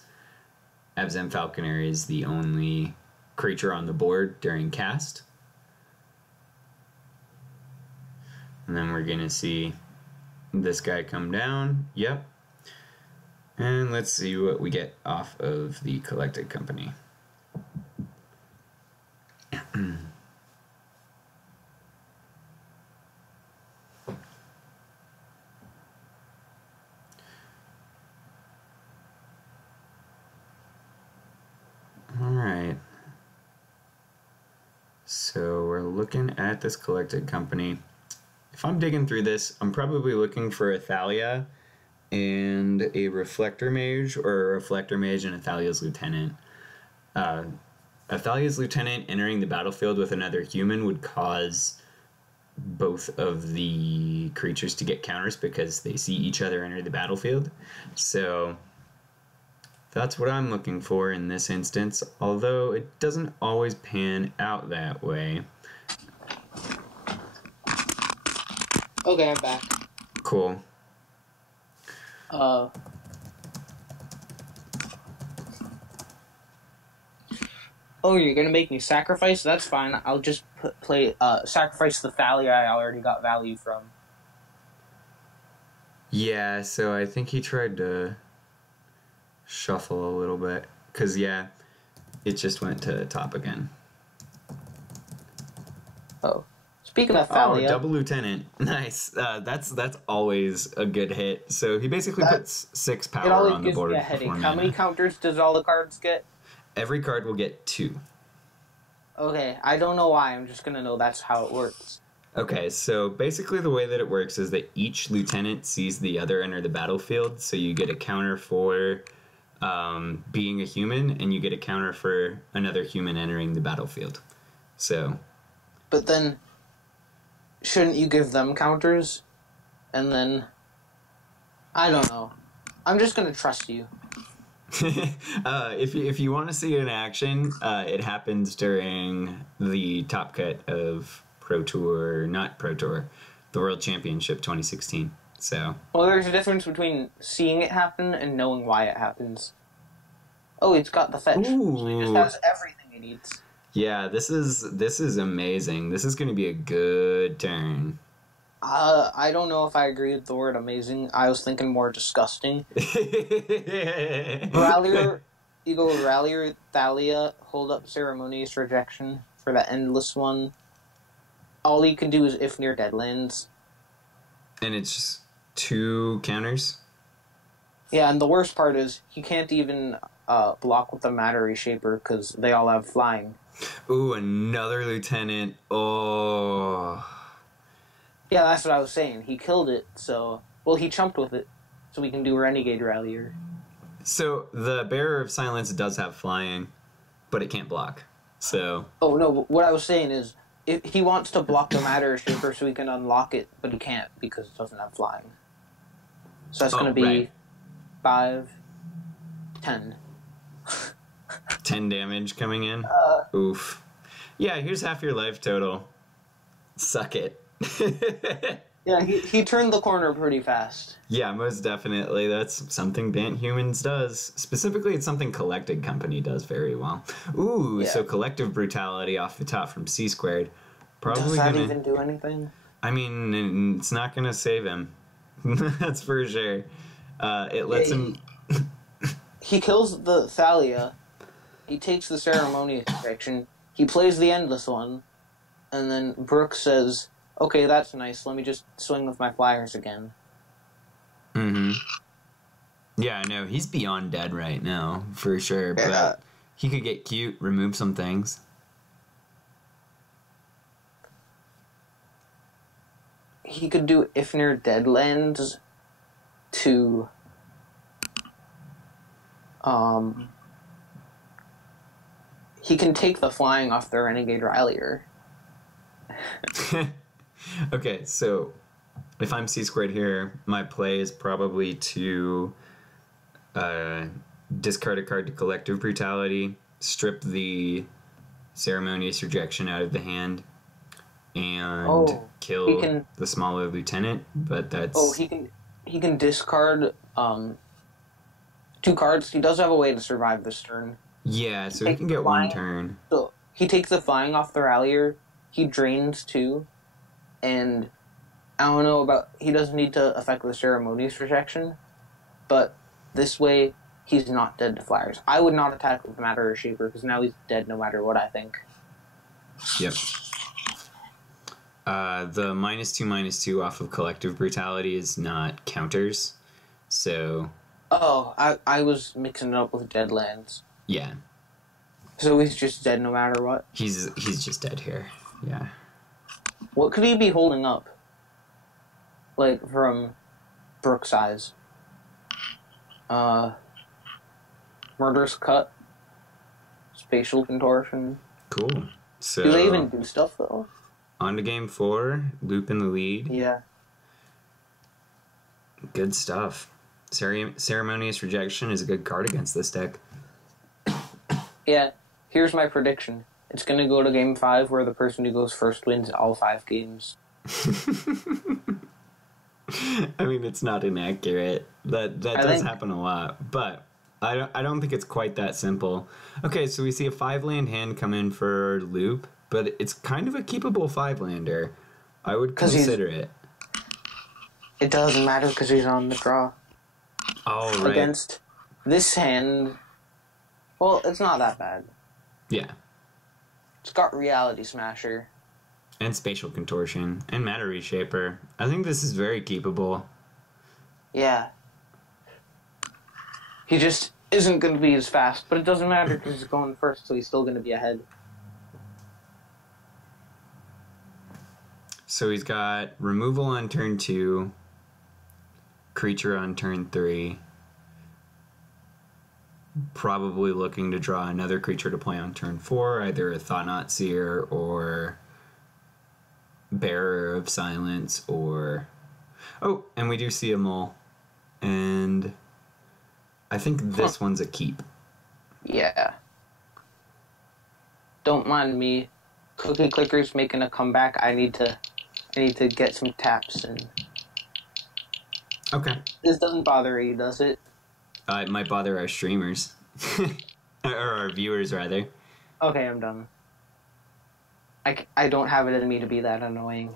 Abzan Falconer is the only creature on the board during cast. And then we're going to see this guy come down. Yep. And let's see what we get off of the collected company. Alright. So we're looking at this collected company. If I'm digging through this, I'm probably looking for a Thalia and a Reflector Mage, or a Reflector Mage and a Thalia's Lieutenant. A Thalia's Lieutenant entering the battlefield with another human would cause both of the creatures to get counters because they see each other enter the battlefield. So that's what I'm looking for in this instance, although it doesn't always pan out that way. Okay, I'm back. Cool. Oh, you're gonna make me sacrifice? That's fine. I'll just sacrifice the Thalia I already got value from. Yeah, so I think he tried to shuffle a little bit, because yeah, it just went to top again. Oh. Speaking of Thalia... Oh, double lieutenant. Nice. That's always a good hit. So he basically puts 6 power on the board. It always gives me a headache. How many counters does all the cards get? Every card will get 2. Okay, I don't know why. I'm just gonna know that's how it works. Okay, so basically the way that it works is that each lieutenant sees the other enter the battlefield, so you get a counter for being a human, and you get a counter for another human entering the battlefield. So... But then... shouldn't you give them counters? And then... I don't know. I'm just gonna trust you. If you want to see it in action, it happens during the top cut of the World Championship 2016. So... Well, there's a difference between seeing it happen and knowing why it happens. Oh, it's got the fetch. Ooh. So it just has everything it needs. Yeah, this is amazing. This is going to be a good turn. I don't know if I agree with the word amazing. I was thinking more disgusting. Rallier, you go Rallier, Thalia, hold up Ceremonious Rejection for the endless one. All you can do is if near Deadlands. And it's just 2 counters? Yeah, and the worst part is you can't even block with the Matter Reshaper because they all have flying. Ooh, another lieutenant. Oh. Yeah, that's what I was saying. He killed it, so... Well, he chumped with it, so we can do Renegade Rallier. So, the Bearer of Silence does have flying, but it can't block. So... Oh, no, what I was saying is, if he wants to block the Matter Shaper so he can unlock it, but he can't because it doesn't have flying. So that's going to be right. 5, 10. 10 damage coming in? Oof. Yeah, here's half your life total. Suck it. Yeah, he turned the corner pretty fast. Yeah, most definitely. That's something Bant Humans does. Specifically, it's something Collected Company does very well. Ooh, yeah. So Collective Brutality off the top from C Squared. Probably does that even do anything? I mean, it's not gonna save him. That's for sure. It lets him... He kills the Thalia. He takes the Ceremonious Rejection. He plays the Endless one. And then Brooke says... Okay, that's nice. Let me just swing with my flyers again. Mm-hmm. Yeah, no, he's beyond dead right now, for sure. Yeah. But he could get cute, remove some things. He could do Ifnir Deadlands to... He can take the flying off the Renegade Rallier. Okay, so if I'm C squared here, my play is probably to discard a card to Collective Brutality, strip the Ceremonious Rejection out of the hand, and kill the smaller lieutenant. But that's... Oh, he can discard 2 cards. He does have a way to survive this turn. Yeah, so he can get 1 turn. So he takes the flying off the Rallier. He drains 2, and I don't know about... He doesn't need to affect the Ceremonious Rejection, but this way, he's not dead to flyers. I would not attack with Matter Shaper, because now he's dead no matter what I think. Yep. The -2/-2 off of Collective Brutality is not counters, so... Oh, I was mixing it up with Deadlands. Yeah. So he's just dead no matter what? He's just dead here, yeah. What could he be holding up? Like, from Brook's eyes? Murderous Cut? Spatial Contortion? Cool. So... Do they even do stuff, though? On to game 4, Loop in the lead. Yeah. Good stuff. Ceremonious Rejection is a good card against this deck. Yeah, here's my prediction. It's gonna go to game 5 where the person who goes first wins all 5 games. I mean, it's not inaccurate. That does happen a lot, but I don't think it's quite that simple. Okay, so we see a 5-land hand come in for Loop, but it's kind of a keepable 5-lander. I would consider it. It doesn't matter because he's on the draw. Oh, right. Against this hand, well, it's not that bad. Yeah. It's got Reality Smasher. And Spatial Contortion. And Matter Reshaper. I think this is very keepable. Yeah. He just isn't going to be as fast, but it doesn't matter because he's going first, so he's still going to be ahead. So he's got removal on turn 2, creature on turn 3, probably looking to draw another creature to play on turn 4, either a Thought-Knot Seer or Bearer of Silence, or... Oh, and we do see a mole. And I think this one's a keep. Yeah. Don't mind me. Cookie Clicker's making a comeback. I need to get some taps in. Okay. This doesn't bother you, does it? It might bother our streamers. Or our viewers, rather. Okay, I'm done. I don't have it in me to be that annoying.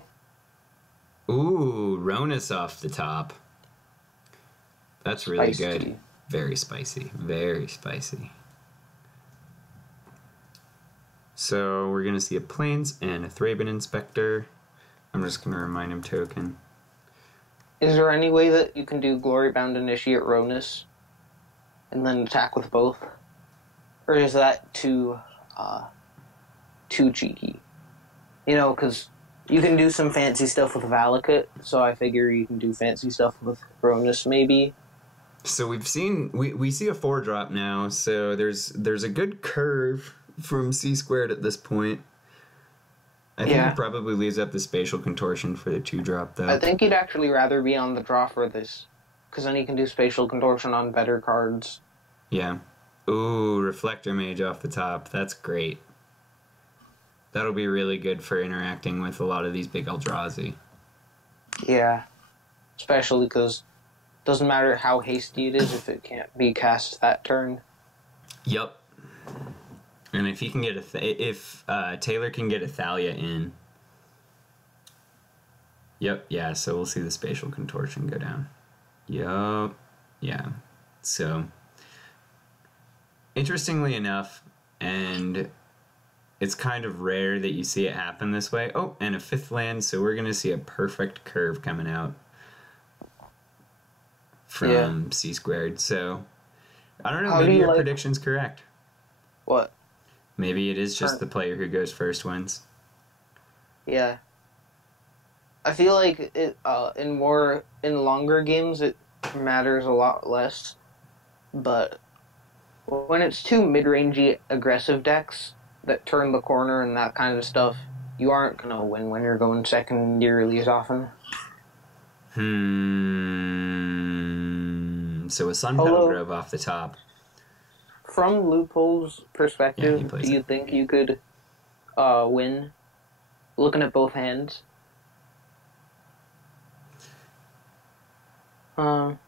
Ooh, Ronus off the top. That's really Spicy. good. Very spicy. Very spicy. So we're going to see a Plains and a Thraben Inspector. I'm just going to remind him token. Is there any way that you can do Glorybound Initiate Ronus and then attack with both? Or is that too cheeky? You know, because you can do some fancy stuff with Valakut, so I figure you can do fancy stuff with Ronus, maybe. So we've seen... We see a 4-drop now, so there's a good curve from C-squared at this point. I think he probably leaves up the Spatial Contortion for the 2-drop, though. I think he'd actually rather be on the draw for this, because then he can do Spatial Contortion on better cards. Yeah. Ooh, Reflector Mage off the top. That's great. That'll be really good for interacting with a lot of these big Eldrazi. Yeah. Especially because it doesn't matter how hasty it is if it can't be cast that turn. Yep. And if he can get if Taylor can get a Thalia in. Yep, yeah, so we'll see the Spatial Contortion go down. Yup. Yeah. So interestingly enough, and it's kind of rare that you see it happen this way. Oh, and a 5th land, so we're going to see a perfect curve coming out from C-squared. So I don't know, maybe your prediction's correct. What? Maybe it is just the player who goes first wins. Yeah. I feel like it in longer games it matters a lot less, but when it's two mid-rangey aggressive decks that turn the corner and that kind of stuff, you aren't gonna win when you're going secondarily as often. So a Sunpelt Grove off the top. From Loophole's perspective, do you think you could win looking at both hands? Like,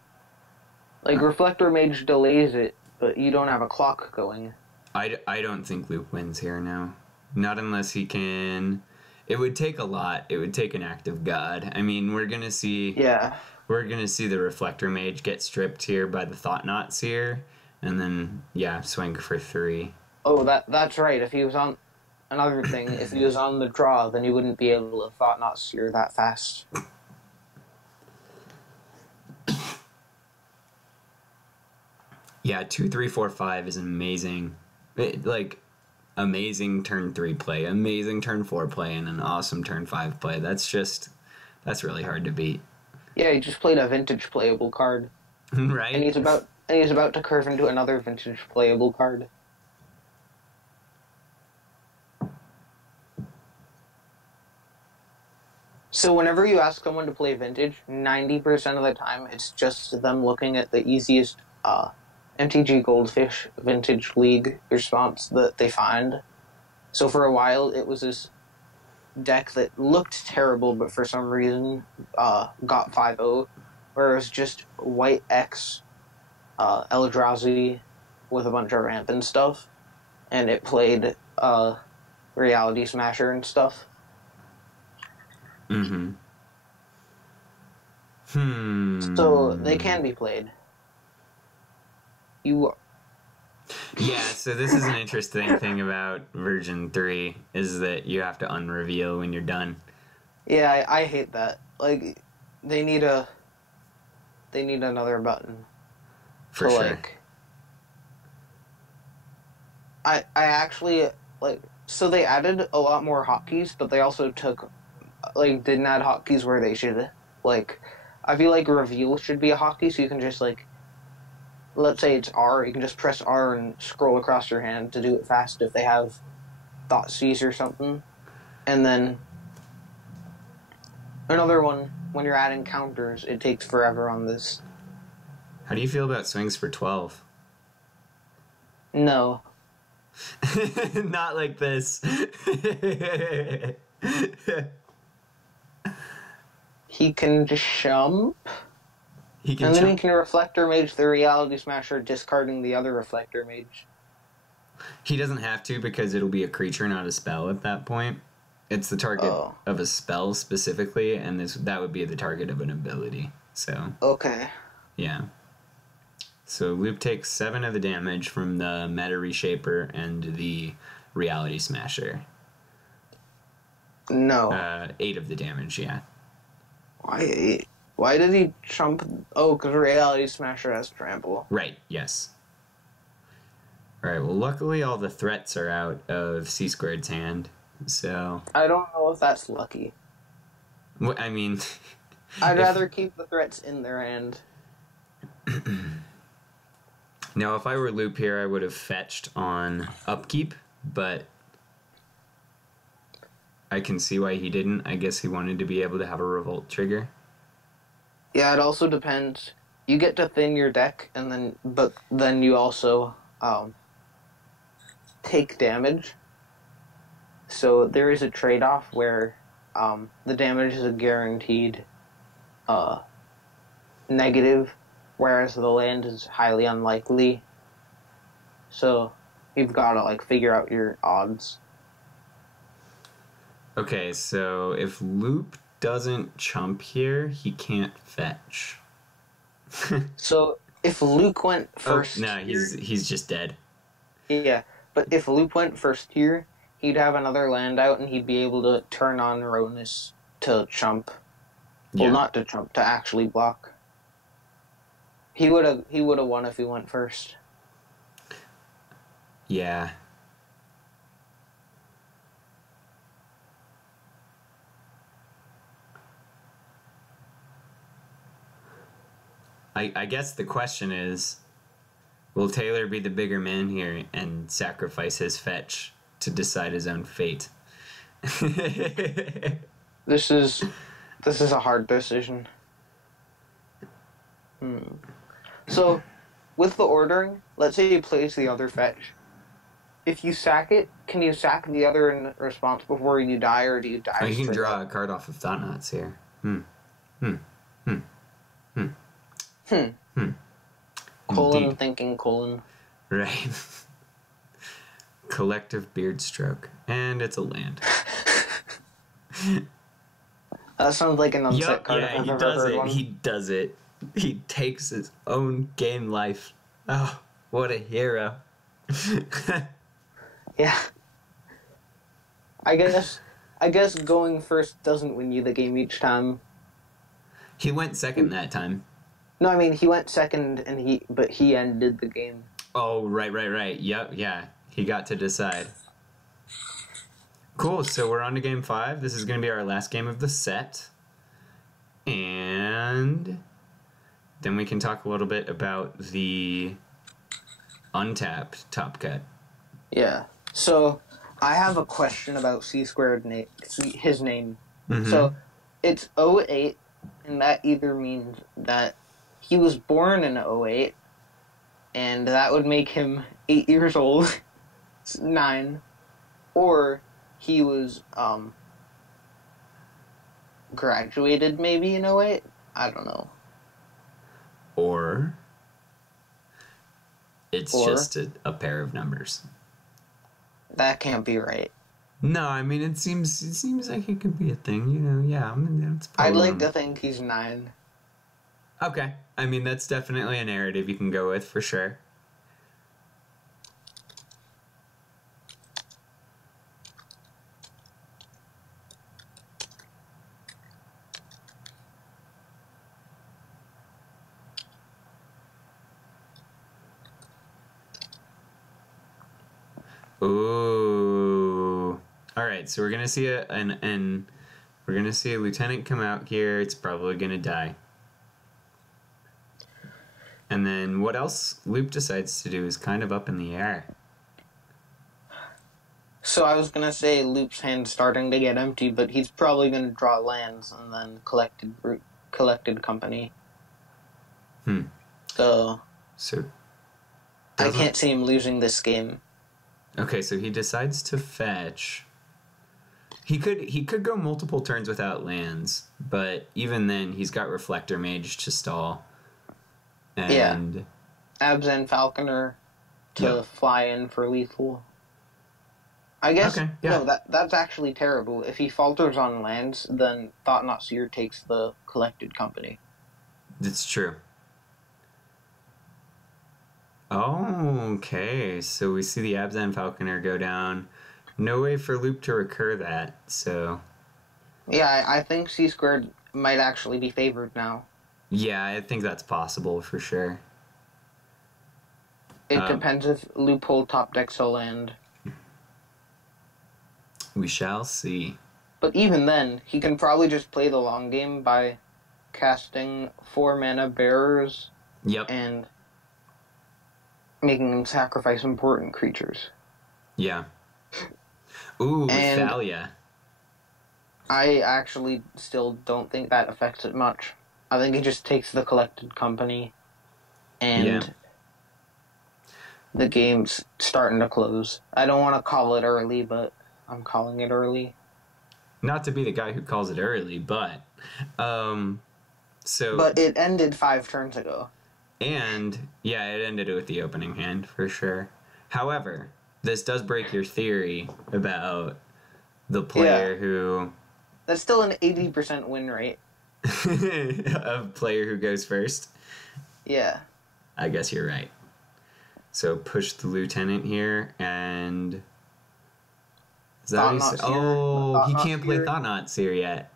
Reflector Mage delays it, but you don't have a clock going. I don't think Loop wins here now. Not unless he can... It would take a lot. It would take an act of God. I mean, we're gonna see Yeah. the Reflector Mage get stripped here by the Thought-Knot Seer, and then swing for 3. Oh, that's right. If he was on another thing, if he was on the draw, then he wouldn't be able to Thought-Knot Seer that fast. Yeah, 2, 3, 4, 5 is amazing. Amazing turn 3 play, amazing turn 4 play, and an awesome turn 5 play. That's really hard to beat. Yeah, he just played a vintage playable card. Right? And he's about to curve into another vintage playable card. So whenever you ask someone to play vintage, 90% of the time it's just them looking at the easiest MTG Goldfish Vintage League response that they find. So for a while it was this deck that looked terrible, but for some reason got 5-0, where it was just white X Eldrazi with a bunch of ramp and stuff, and it played Reality Smasher and stuff. Mm-hmm. So they can be played. Yeah, so this is an interesting thing about version 3, is that you have to unreveal when you're done. Yeah, I hate that. Like, they need another button. For sure. Like, I actually, like, so they added a lot more hotkeys, but they also didn't add hotkeys where they should. Like, I feel like reveal should be a hotkey, so you can just, like, let's say it's R, you can just press R and scroll across your hand to do it fast if they have Thoughtseize or something. And then another one, when you're adding counters, it takes forever on this. How do you feel about swings for 12? No. Not like this. He can jump. Then he can Reflector Mage the Reality Smasher, discarding the other Reflector Mage. He doesn't have to, because it'll be a creature, not a spell at that point. It's the target of a spell specifically, and that would be the target of an ability. So. Okay. Yeah. So Loop takes 7 of the damage from the Meta Reshaper and the Reality Smasher. No. 8 of the damage, yeah. Why 8? Why did he jump? Oh, because Reality Smasher has trample. Right, yes. Alright, well, luckily all the threats are out of C-Squared's hand, so. I don't know if that's lucky. I mean. I'd rather keep the threats in their hand. Now, if I were Loop here, I would have fetched on Upkeep, but I can see why he didn't. I guess he wanted to be able to have a Revolt trigger. Yeah, it also depends. You get to thin your deck, but then you also take damage. So there is a trade-off where the damage is a guaranteed negative, whereas the land is highly unlikely. So you've got to figure out your odds. Okay, so if Loop doesn't chump here, he can't fetch. So if Luke went first, no, he's just dead. Yeah, but if Luke went first here, he'd have another land out, and he'd be able to turn on Ronus to chump. Yeah. Well, not to chump, to actually block. He would have won if he went first. Yeah. I guess the question is, will Taylor be the bigger man here and sacrifice his fetch to decide his own fate? This is a hard decision. So, with the ordering, let's say he plays the other fetch. If you sack it, can you sack the other in response before you die, or do you die? You can draw a card off of Thought-Knots here. Colon thinking colon. Right. Collective Beard Stroke. And it's a land. That sounds like an unset Yup, card yeah, if I've he ever does heard it. one. He does it. He takes his own game life. Oh, what a hero. Yeah. I guess going first doesn't win you the game each time. He went second that time. No, I mean he went second but he ended the game. Oh, right. Yep, yeah. He got to decide. Cool, so we're on to game 5. This is going to be our last game of the set. And then we can talk a little bit about the untapped top cut. Yeah. So I have a question about his name. Mm-hmm. So it's 08, and that either means that he was born in 08, and that would make him 8 years old, 9, or he was graduated maybe in 08. I don't know. Or it's just a pair of numbers. That can't be right. No, I mean it seems like it could be a thing, you know. Yeah, I mean it's I'd like to think he's 9. Okay. I mean that's definitely a narrative you can go with for sure. Ooh. All right, so we're gonna see a lieutenant come out here. It's probably gonna die. And then what else Loop decides to do is kind of up in the air. So I was gonna say Loop's hand's starting to get empty, but he's probably gonna draw lands and then collected company. So I can't see him losing this game. Okay, so he decides to fetch. He could go multiple turns without lands, but even then he's got Reflector Mage to stall. And Abzan Falconer to fly in for lethal. I guess no, that's actually terrible. If he falters on lands, then Thought-Knot Seer takes the collected company. It's true. Oh, okay. So we see the Abzan Falconer go down. No way for Loop to recur that, so... Yeah, I think C-Squared might actually be favored now. Yeah, I think that's possible for sure. It depends if Loop hold top decks a land. We shall see. But even then, he can probably just play the long game by casting 4 mana bearers. Yep. And making them sacrifice important creatures. Yeah. Ooh, Thalia. I actually still don't think that affects it much. I think he just takes the collected company and the game's starting to close. I don't want to call it early, but I'm calling it early. Not to be the guy who calls it early, but But it ended 5 turns ago. And yeah, it ended with the opening hand for sure. However, this does break your theory about the player who... That's still an 80% win rate. A player who goes first? Yeah. I guess you're right. So push the lieutenant here, and... Is that he can't play Thought-Knot Seer yet.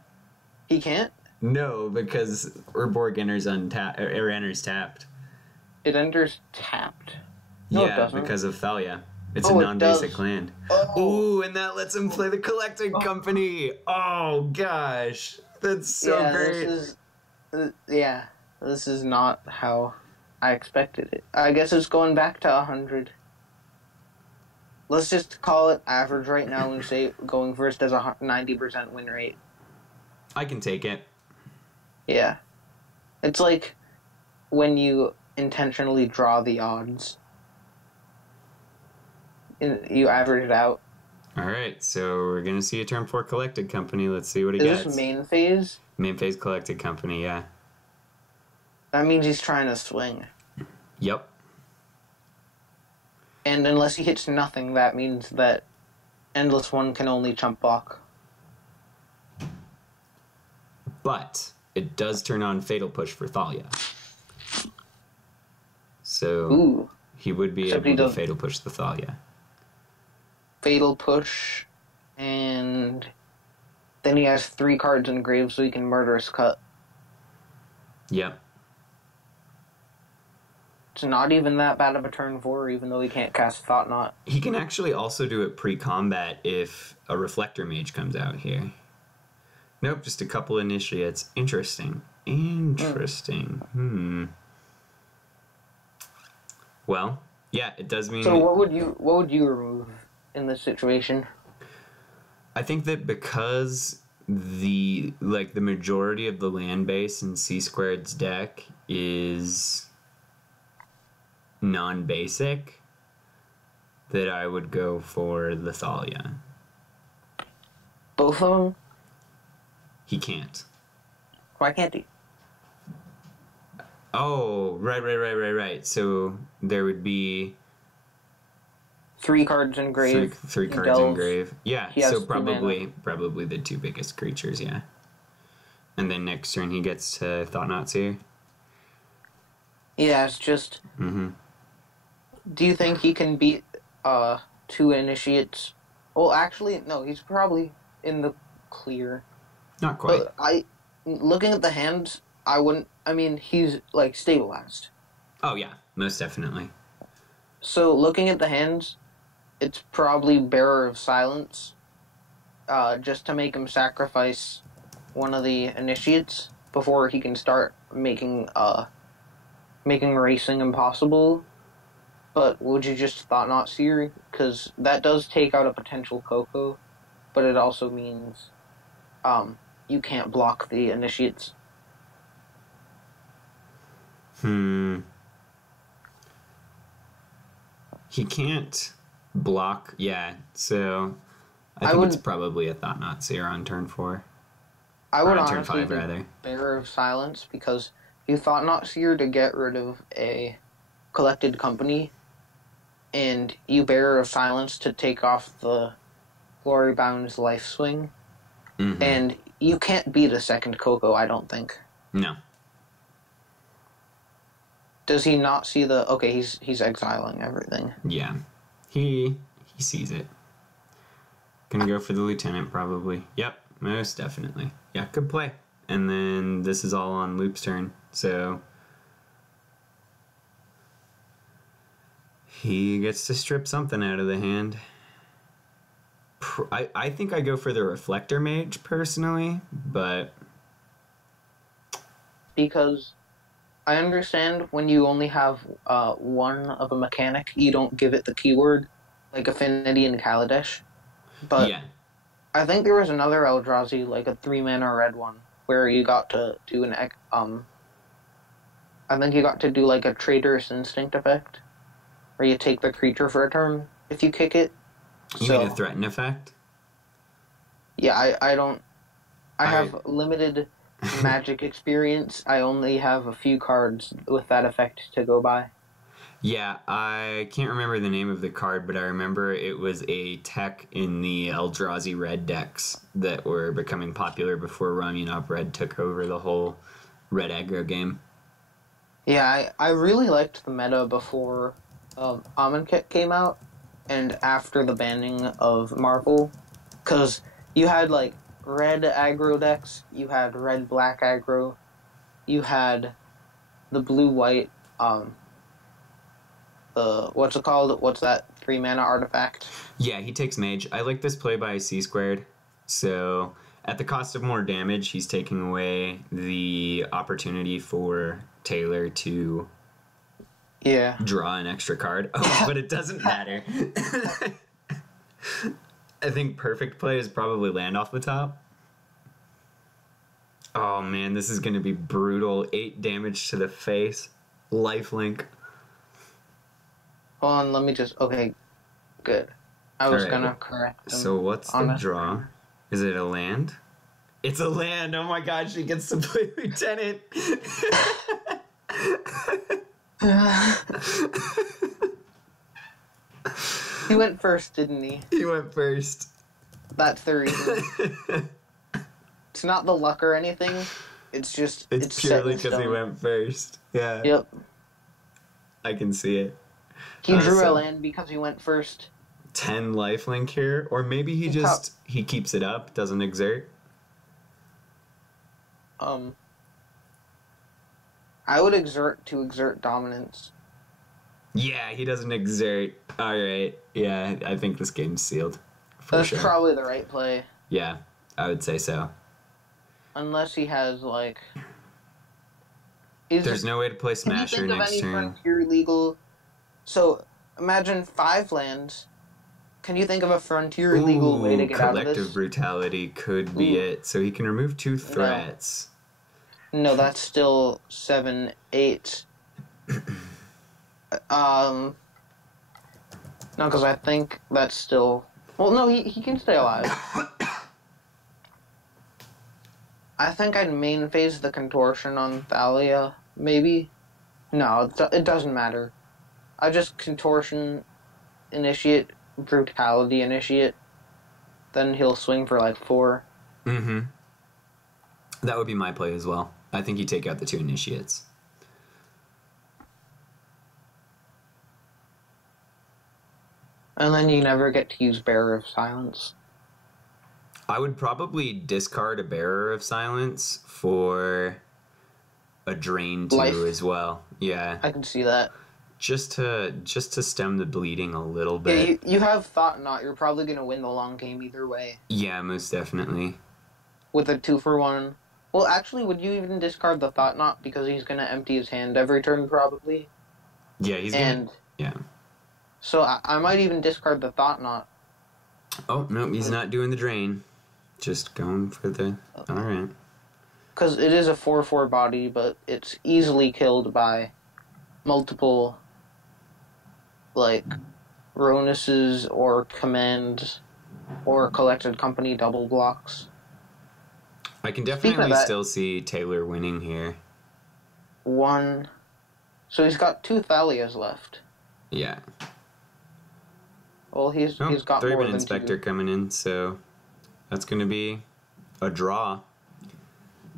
He can't? No, because Urborg enters enters tapped. It enters tapped? No, yeah, it doesn't. Because of Thalia. It's a non-basic land. Oh. Ooh, and that lets him play the collected company. Oh, gosh. That's so great. This is not how I expected it. I guess it's going back to 100. Let's just call it average right now and say going first has a 90% win rate. I can take it. Yeah. It's like when you intentionally draw the odds. You average it out. Alright, so we're going to see a turn 4 collected company. Let's see what he gets. Is this main phase? Main phase collected company, yeah. That means he's trying to swing. Yep. And unless he hits nothing, that means that Endless One can only chump block. But it does turn on Fatal Push for Thalia. So Ooh. he would be Except able he to does Fatal Push the Thalia. Fatal Push, and then he has 3 cards in grave, so he can Murderous Cut. Yep. It's not even that bad of a turn 4, even though he can't cast Thought Knot. He can actually also do it pre-combat if a Reflector Mage comes out here. Nope, just a couple initiates. Interesting. Well, yeah, it does mean... So what would you remove in this situation? I think that because the majority of the land base in C-Squared's deck is non-basic, that I would go for the Thalia. Both of them? He can't. Why can't he? Oh, right. So there would be 3 cards in grave. Three cards in grave. Yeah, so probably the 2 biggest creatures, yeah. And then next turn he gets to Thought Knot Seer. Yeah, it's just... Mm-hmm. Do you think he can beat 2 initiates? Well, actually, no, he's probably in the clear. Not quite. But looking at the hands, I wouldn't... I mean, he's, like, stabilized. Oh, yeah, most definitely. So, looking at the hands, it's probably Bearer of Silence, just to make him sacrifice one of the initiates before he can start making racing impossible. But would you just Thought Knot Seer? Because that does take out a potential Coco, but it also means you can't block the initiates. He can't block, yeah, so I think it's probably a Thought Knot Seer on turn 4. I would on turn honestly 5, rather. Bearer of Silence, because you Thought Knot Seer to get rid of a Collected Company, and you Bearer of Silence to take off the Glorybound's Life Swing, and you can't beat a second Coco, I don't think. No. Does he not see the... Okay, he's exiling everything. Yeah. He sees it. Gonna go for the Lieutenant, probably. Yep, most definitely. Yeah, good play. And then this is all on Loop's turn, so... he gets to strip something out of the hand. I think I go for the Reflector Mage, personally, but... Because... I understand when you only have one of a mechanic, you don't give it the keyword, like Affinity and Kaladesh. But yeah. I think there was another Eldrazi, like a 3-mana red one, where you got to do I think you got to do like a Traitorous Instinct effect, where you take the creature for a turn if you kick it. You mean a Threaten effect? Yeah, I don't... I have limited... Magic experience. I only have a few cards with that effect to go by. Yeah, I can't remember the name of the card, but I remember it was a tech in the Eldrazi red decks that were becoming popular before Ramunap Red took over the whole red aggro game. Yeah, I really liked the meta before Amonkhet came out and after the banning of Marvel, because you had like red aggro decks, you had red-black aggro, you had the blue-white, what's it called? What's that 3-mana artifact? Yeah, he takes Mage. I like this play by C-Squared. So, at the cost of more damage, he's taking away the opportunity for Taylor to draw an extra card. Oh, but it doesn't matter. I think perfect play is probably land off the top. Oh man, this is going to be brutal. 8 damage to the face. Lifelink. Hold on, let me just... Okay, good. I was going to correct him. So what's the draw? Is it a land? It's a land! Oh my god, she gets to play Lieutenant! He went first, didn't he? He went first. That's the reason. it's not the luck or anything. It's just It's set purely in because he stone. went first. Yeah. Yep. I can see it. He drew a So land because he went first. 10 lifelink here, or maybe he keeps it up, doesn't exert. I would exert dominance. Yeah, he doesn't exert. All right. Yeah, I think this game's sealed. For That's sure. probably the right play. Yeah, I would say so. Unless he has, like... There's no way to play Can you Smasher think of next any turn. frontier legal... So, imagine 5 lands. Can you think of a frontier legal way to get out of this? Collective Brutality could be it. So he can remove 2 threats. No, that's still 7, 8. No, because I think that's still... Well, no, he can stay alive. I think I'd main phase the Contortion on Thalia, maybe? No, it doesn't matter. I just Contortion, Initiate, Brutality, Initiate. Then he'll swing for like 4. Mm-hmm. That would be my play as well. I think you take out the 2 Initiates. And then you never get to use Bearer of Silence. I would probably discard a Bearer of Silence for a Drain 2 Life. as well. Yeah. I can see that. Just to stem the bleeding a little bit. Yeah, you have Thought Knot. You're probably going to win the long game either way. Yeah, most definitely. With a 2-for-1. Well, actually, would you even discard the Thought Knot? Because he's going to empty his hand every turn, probably. Yeah, he's gonna... Yeah. So I might even discard the Thought Knot. Oh, no, he's not doing the Drain. Just going for the... Alright. Because it is a 4/4 body, but it's easily killed by multiple, like, Ronuses or Commands or Collected Company double blocks. I can definitely still see Taylor winning here. 1. So he's got 2 Thalias left. Yeah. Well, he's got 3-man more than Inspector 2. coming in, so that's going to be a draw.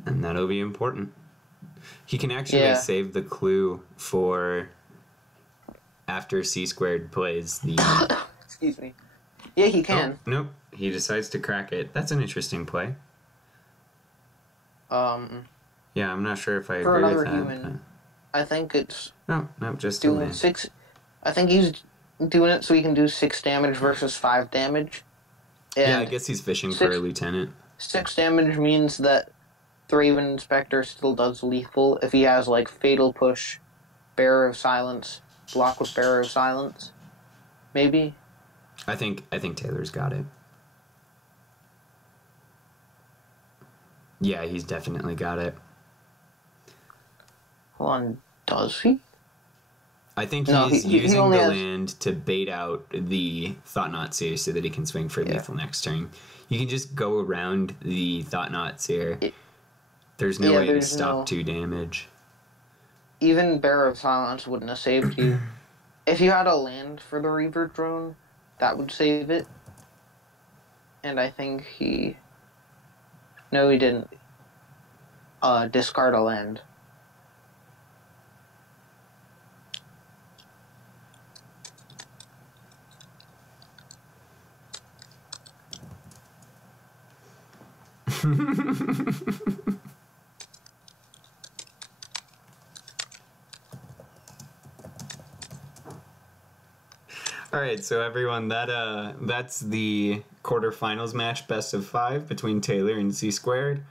And that'll be important. He can actually save the clue for after C-squared plays the... Excuse me. Yeah, he can. Oh, nope. He decides to crack it. That's an interesting play. Yeah, I'm not sure if I for agree another with that. human, I think it's No, just doing a land. 6. I think he's doing it so he can do 6 damage versus 5 damage. And Yeah, I guess he's fishing for a lieutenant. 6 damage means that the Raven Inspector still does lethal if he has, like, Fatal Push, Bearer of Silence, block with Bearer of Silence. Maybe? I think Taylor's got it. Yeah, he's definitely got it. Hold on, does he? I think No, he's he using only the has- land to bait out the Thought Knot Seer so that he can swing for lethal next turn. You can just go around the Thought Knot Seer. There's no way to stop 2 damage. Even Bearer of Silence wouldn't have saved you. If you had a land for the Reaver Drone, that would save it. And I think he... No, he didn't. Discard a land. All right, so everyone, that's the quarterfinals match, best of 5 between Taylor and C-squared,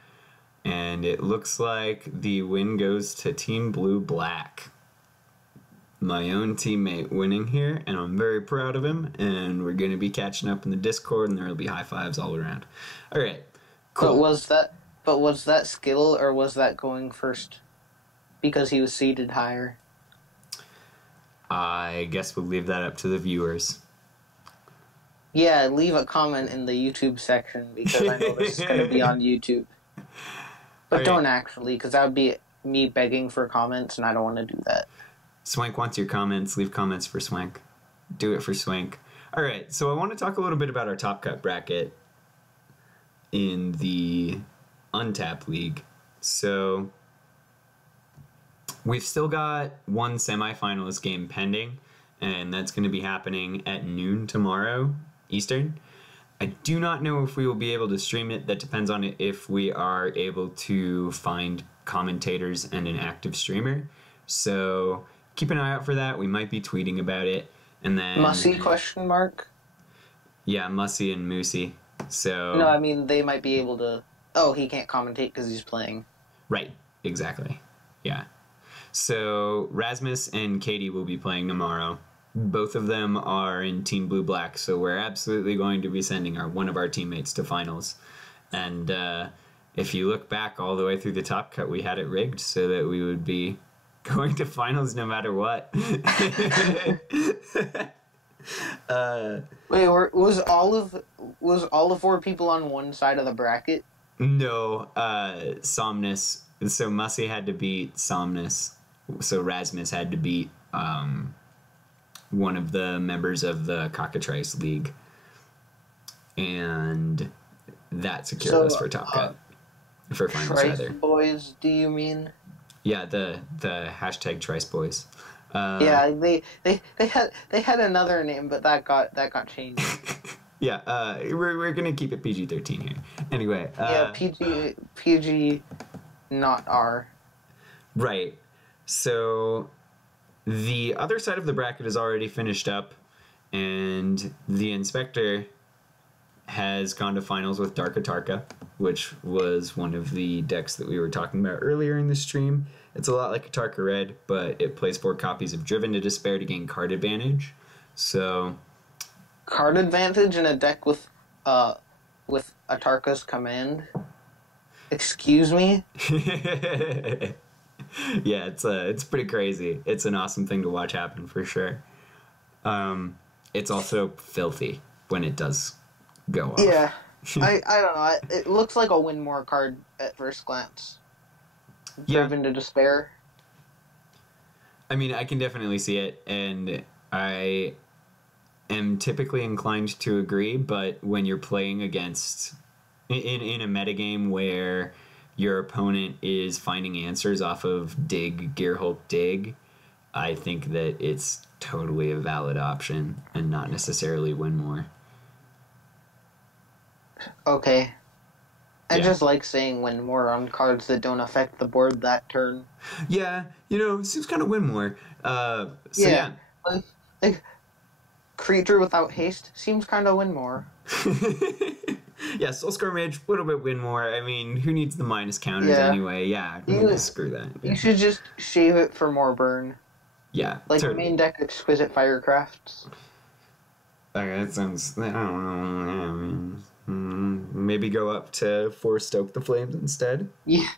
and it looks like the win goes to Team Blue Black. My own teammate winning here, and I'm very proud of him. And we're gonna be catching up in the Discord, and there will be high fives all around. All right, cool. But was that skill, or was that going first because he was seated higher? I guess we'll leave that up to the viewers. Yeah, leave a comment in the YouTube section because I know this is going to be on YouTube. But All don't right. actually, because that would be me begging for comments, and I don't want to do that. Swank wants your comments. Leave comments for Swank. Do it for Swank. All right, so I want to talk a little bit about our top cut bracket in the Untap League. So we've still got one semifinalist game pending, and that's going to be happening at noon tomorrow, Eastern. I do not know if we will be able to stream it. That depends on if we are able to find commentators and an active streamer. So keep an eye out for that. We might be tweeting about it. And then Mussy question mark? Yeah, Mussy and Moosey. So No, I mean they might be able to. Oh, he can't commentate because he's playing. Right, exactly. Yeah. So Rasmus and Katie will be playing tomorrow. Both of them are in Team Blue Black, so we're absolutely going to be sending one of our teammates to finals. And if you look back all the way through the top cut, we had it rigged so that we would be going to finals no matter what. Wait, was all the 4 people on one side of the bracket? No, Somnus. So Mussy had to beat Somnus. So Rasmus had to beat one of the members of the Cockatrice League. And that secured us for top cut. For finals, Trice rather. Boys, do you mean? Yeah, the hashtag Trice Boys. Yeah, they had another name, but that got changed. Yeah, we're gonna keep it PG-13 here. Anyway. Yeah, PG, not R. Right. So the other side of the bracket is already finished up, and the Inspector has gone to finals with Dark Atarka, which was one of the decks that we were talking about earlier in the stream. It's a lot like Atarka Red, but it plays 4 copies of Driven to Despair to gain card advantage. So Card advantage in a deck with Atarka's command? Excuse me? Yeah, it's pretty crazy. It's an awesome thing to watch happen for sure. It's also filthy when it does go off. Yeah. I don't know. It looks like a win more card at first glance. Driven to Despair. I mean, I can definitely see it, and I am typically inclined to agree, but when you're playing against in a metagame where your opponent is finding answers off of Dig, Gearhulk, Dig, I think that it's totally a valid option and not necessarily win more. Okay. I just like saying win more on cards that don't affect the board that turn. Yeah, it seems kind of win more. Yeah. Like, creature without haste seems kind of win more. Yeah, Soulscar Mage, a little bit win more. I mean, who needs the minus counters anyway? Yeah, screw that. Yeah. You should just shave it for more burn. Yeah, like totally. Main deck Exquisite Firecrafts. Okay, that sounds. I don't know. I mean, maybe go up to 4 Stoke the Flames instead. Yeah,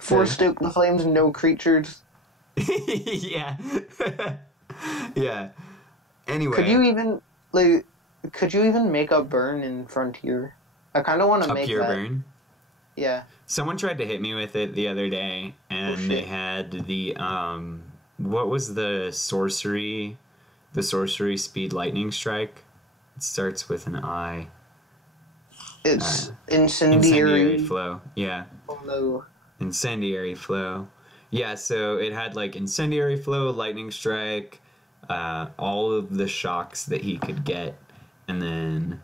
4 Stoke the Flames, no creatures. Yeah. Yeah. Anyway, could you even make a burn in Frontier? I kind of want to make pure that. Burn. Yeah. Someone tried to hit me with it the other day, and they had the what was the sorcery speed lightning strike? It starts with an I. It's incendiary flow. Yeah. Oh no. Incendiary flow. Yeah, so it had like incendiary flow, lightning strike, all of the shocks that he could get, and then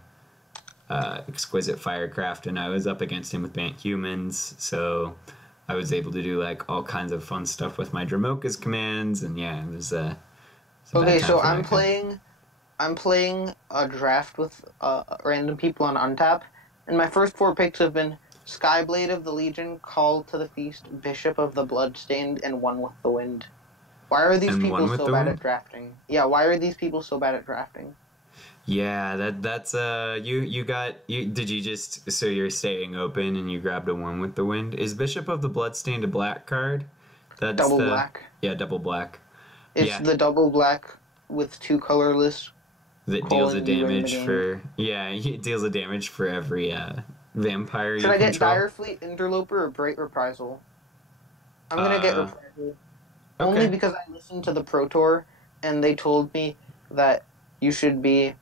exquisite firecraft, and I was up against him with Bant humans, so I was able to do like all kinds of fun stuff with my Dramoka's commands, and yeah, it was okay, so I'm playing a draft with random people on Untap, and my first 4 picks have been Skyblade of the Legion, Call to the Feast, Bishop of the Bloodstained, and One with the Wind. Why are these people so bad at drafting? Yeah, why are these people so bad at drafting? Yeah, that's did you just, so you're staying open and you grabbed a One with the Wind? Is Bishop of the Bloodstained a black card? That's double black. Yeah, double black. It's the double black with 2 colorless. That deals a damage for it deals a damage for every vampire. Should I get Direfleet Interloper or Bright Reprisal? I'm gonna get Reprisal. Only because I listened to the Pro Tour and they told me that you should be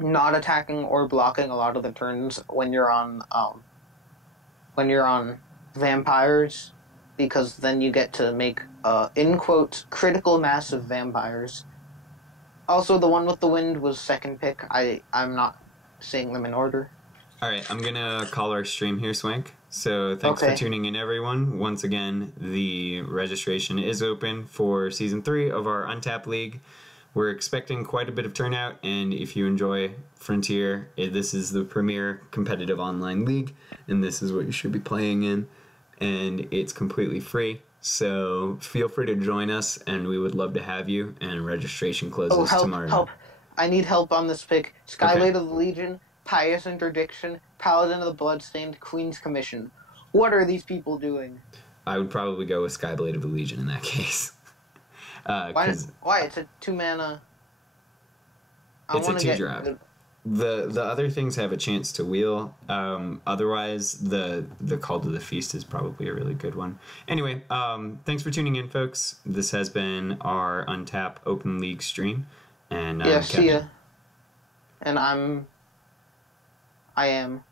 not attacking or blocking a lot of the turns when you're on when you're on vampires, because then you get to make, in quotes, critical mass of vampires. Also, the one with the wind was second pick. I'm not saying them in order. All right, I'm going to call our stream here, Swank. So thanks for Okay. tuning in, everyone. Once again, the registration is open for Season 3 of our Untapped League. We're expecting quite a bit of turnout, and if you enjoy Frontier, this is the premier competitive online league, and this is what you should be playing in, and it's completely free. So feel free to join us, and we would love to have you, and registration closes tomorrow. Help. I need help on this pick. Skyblade of the Legion, Pious Interdiction, Paladin of the Bloodstained, Queen's Commission. What are these people doing? I would probably go with Skyblade of the Legion in that case. Why? It's a 2-mana. It's a 2-drop. The other things have a chance to wheel. Otherwise, the Call to the Feast is probably a really good one. Anyway, thanks for tuning in, folks. This has been our Untap Open League stream. And see ya. And I am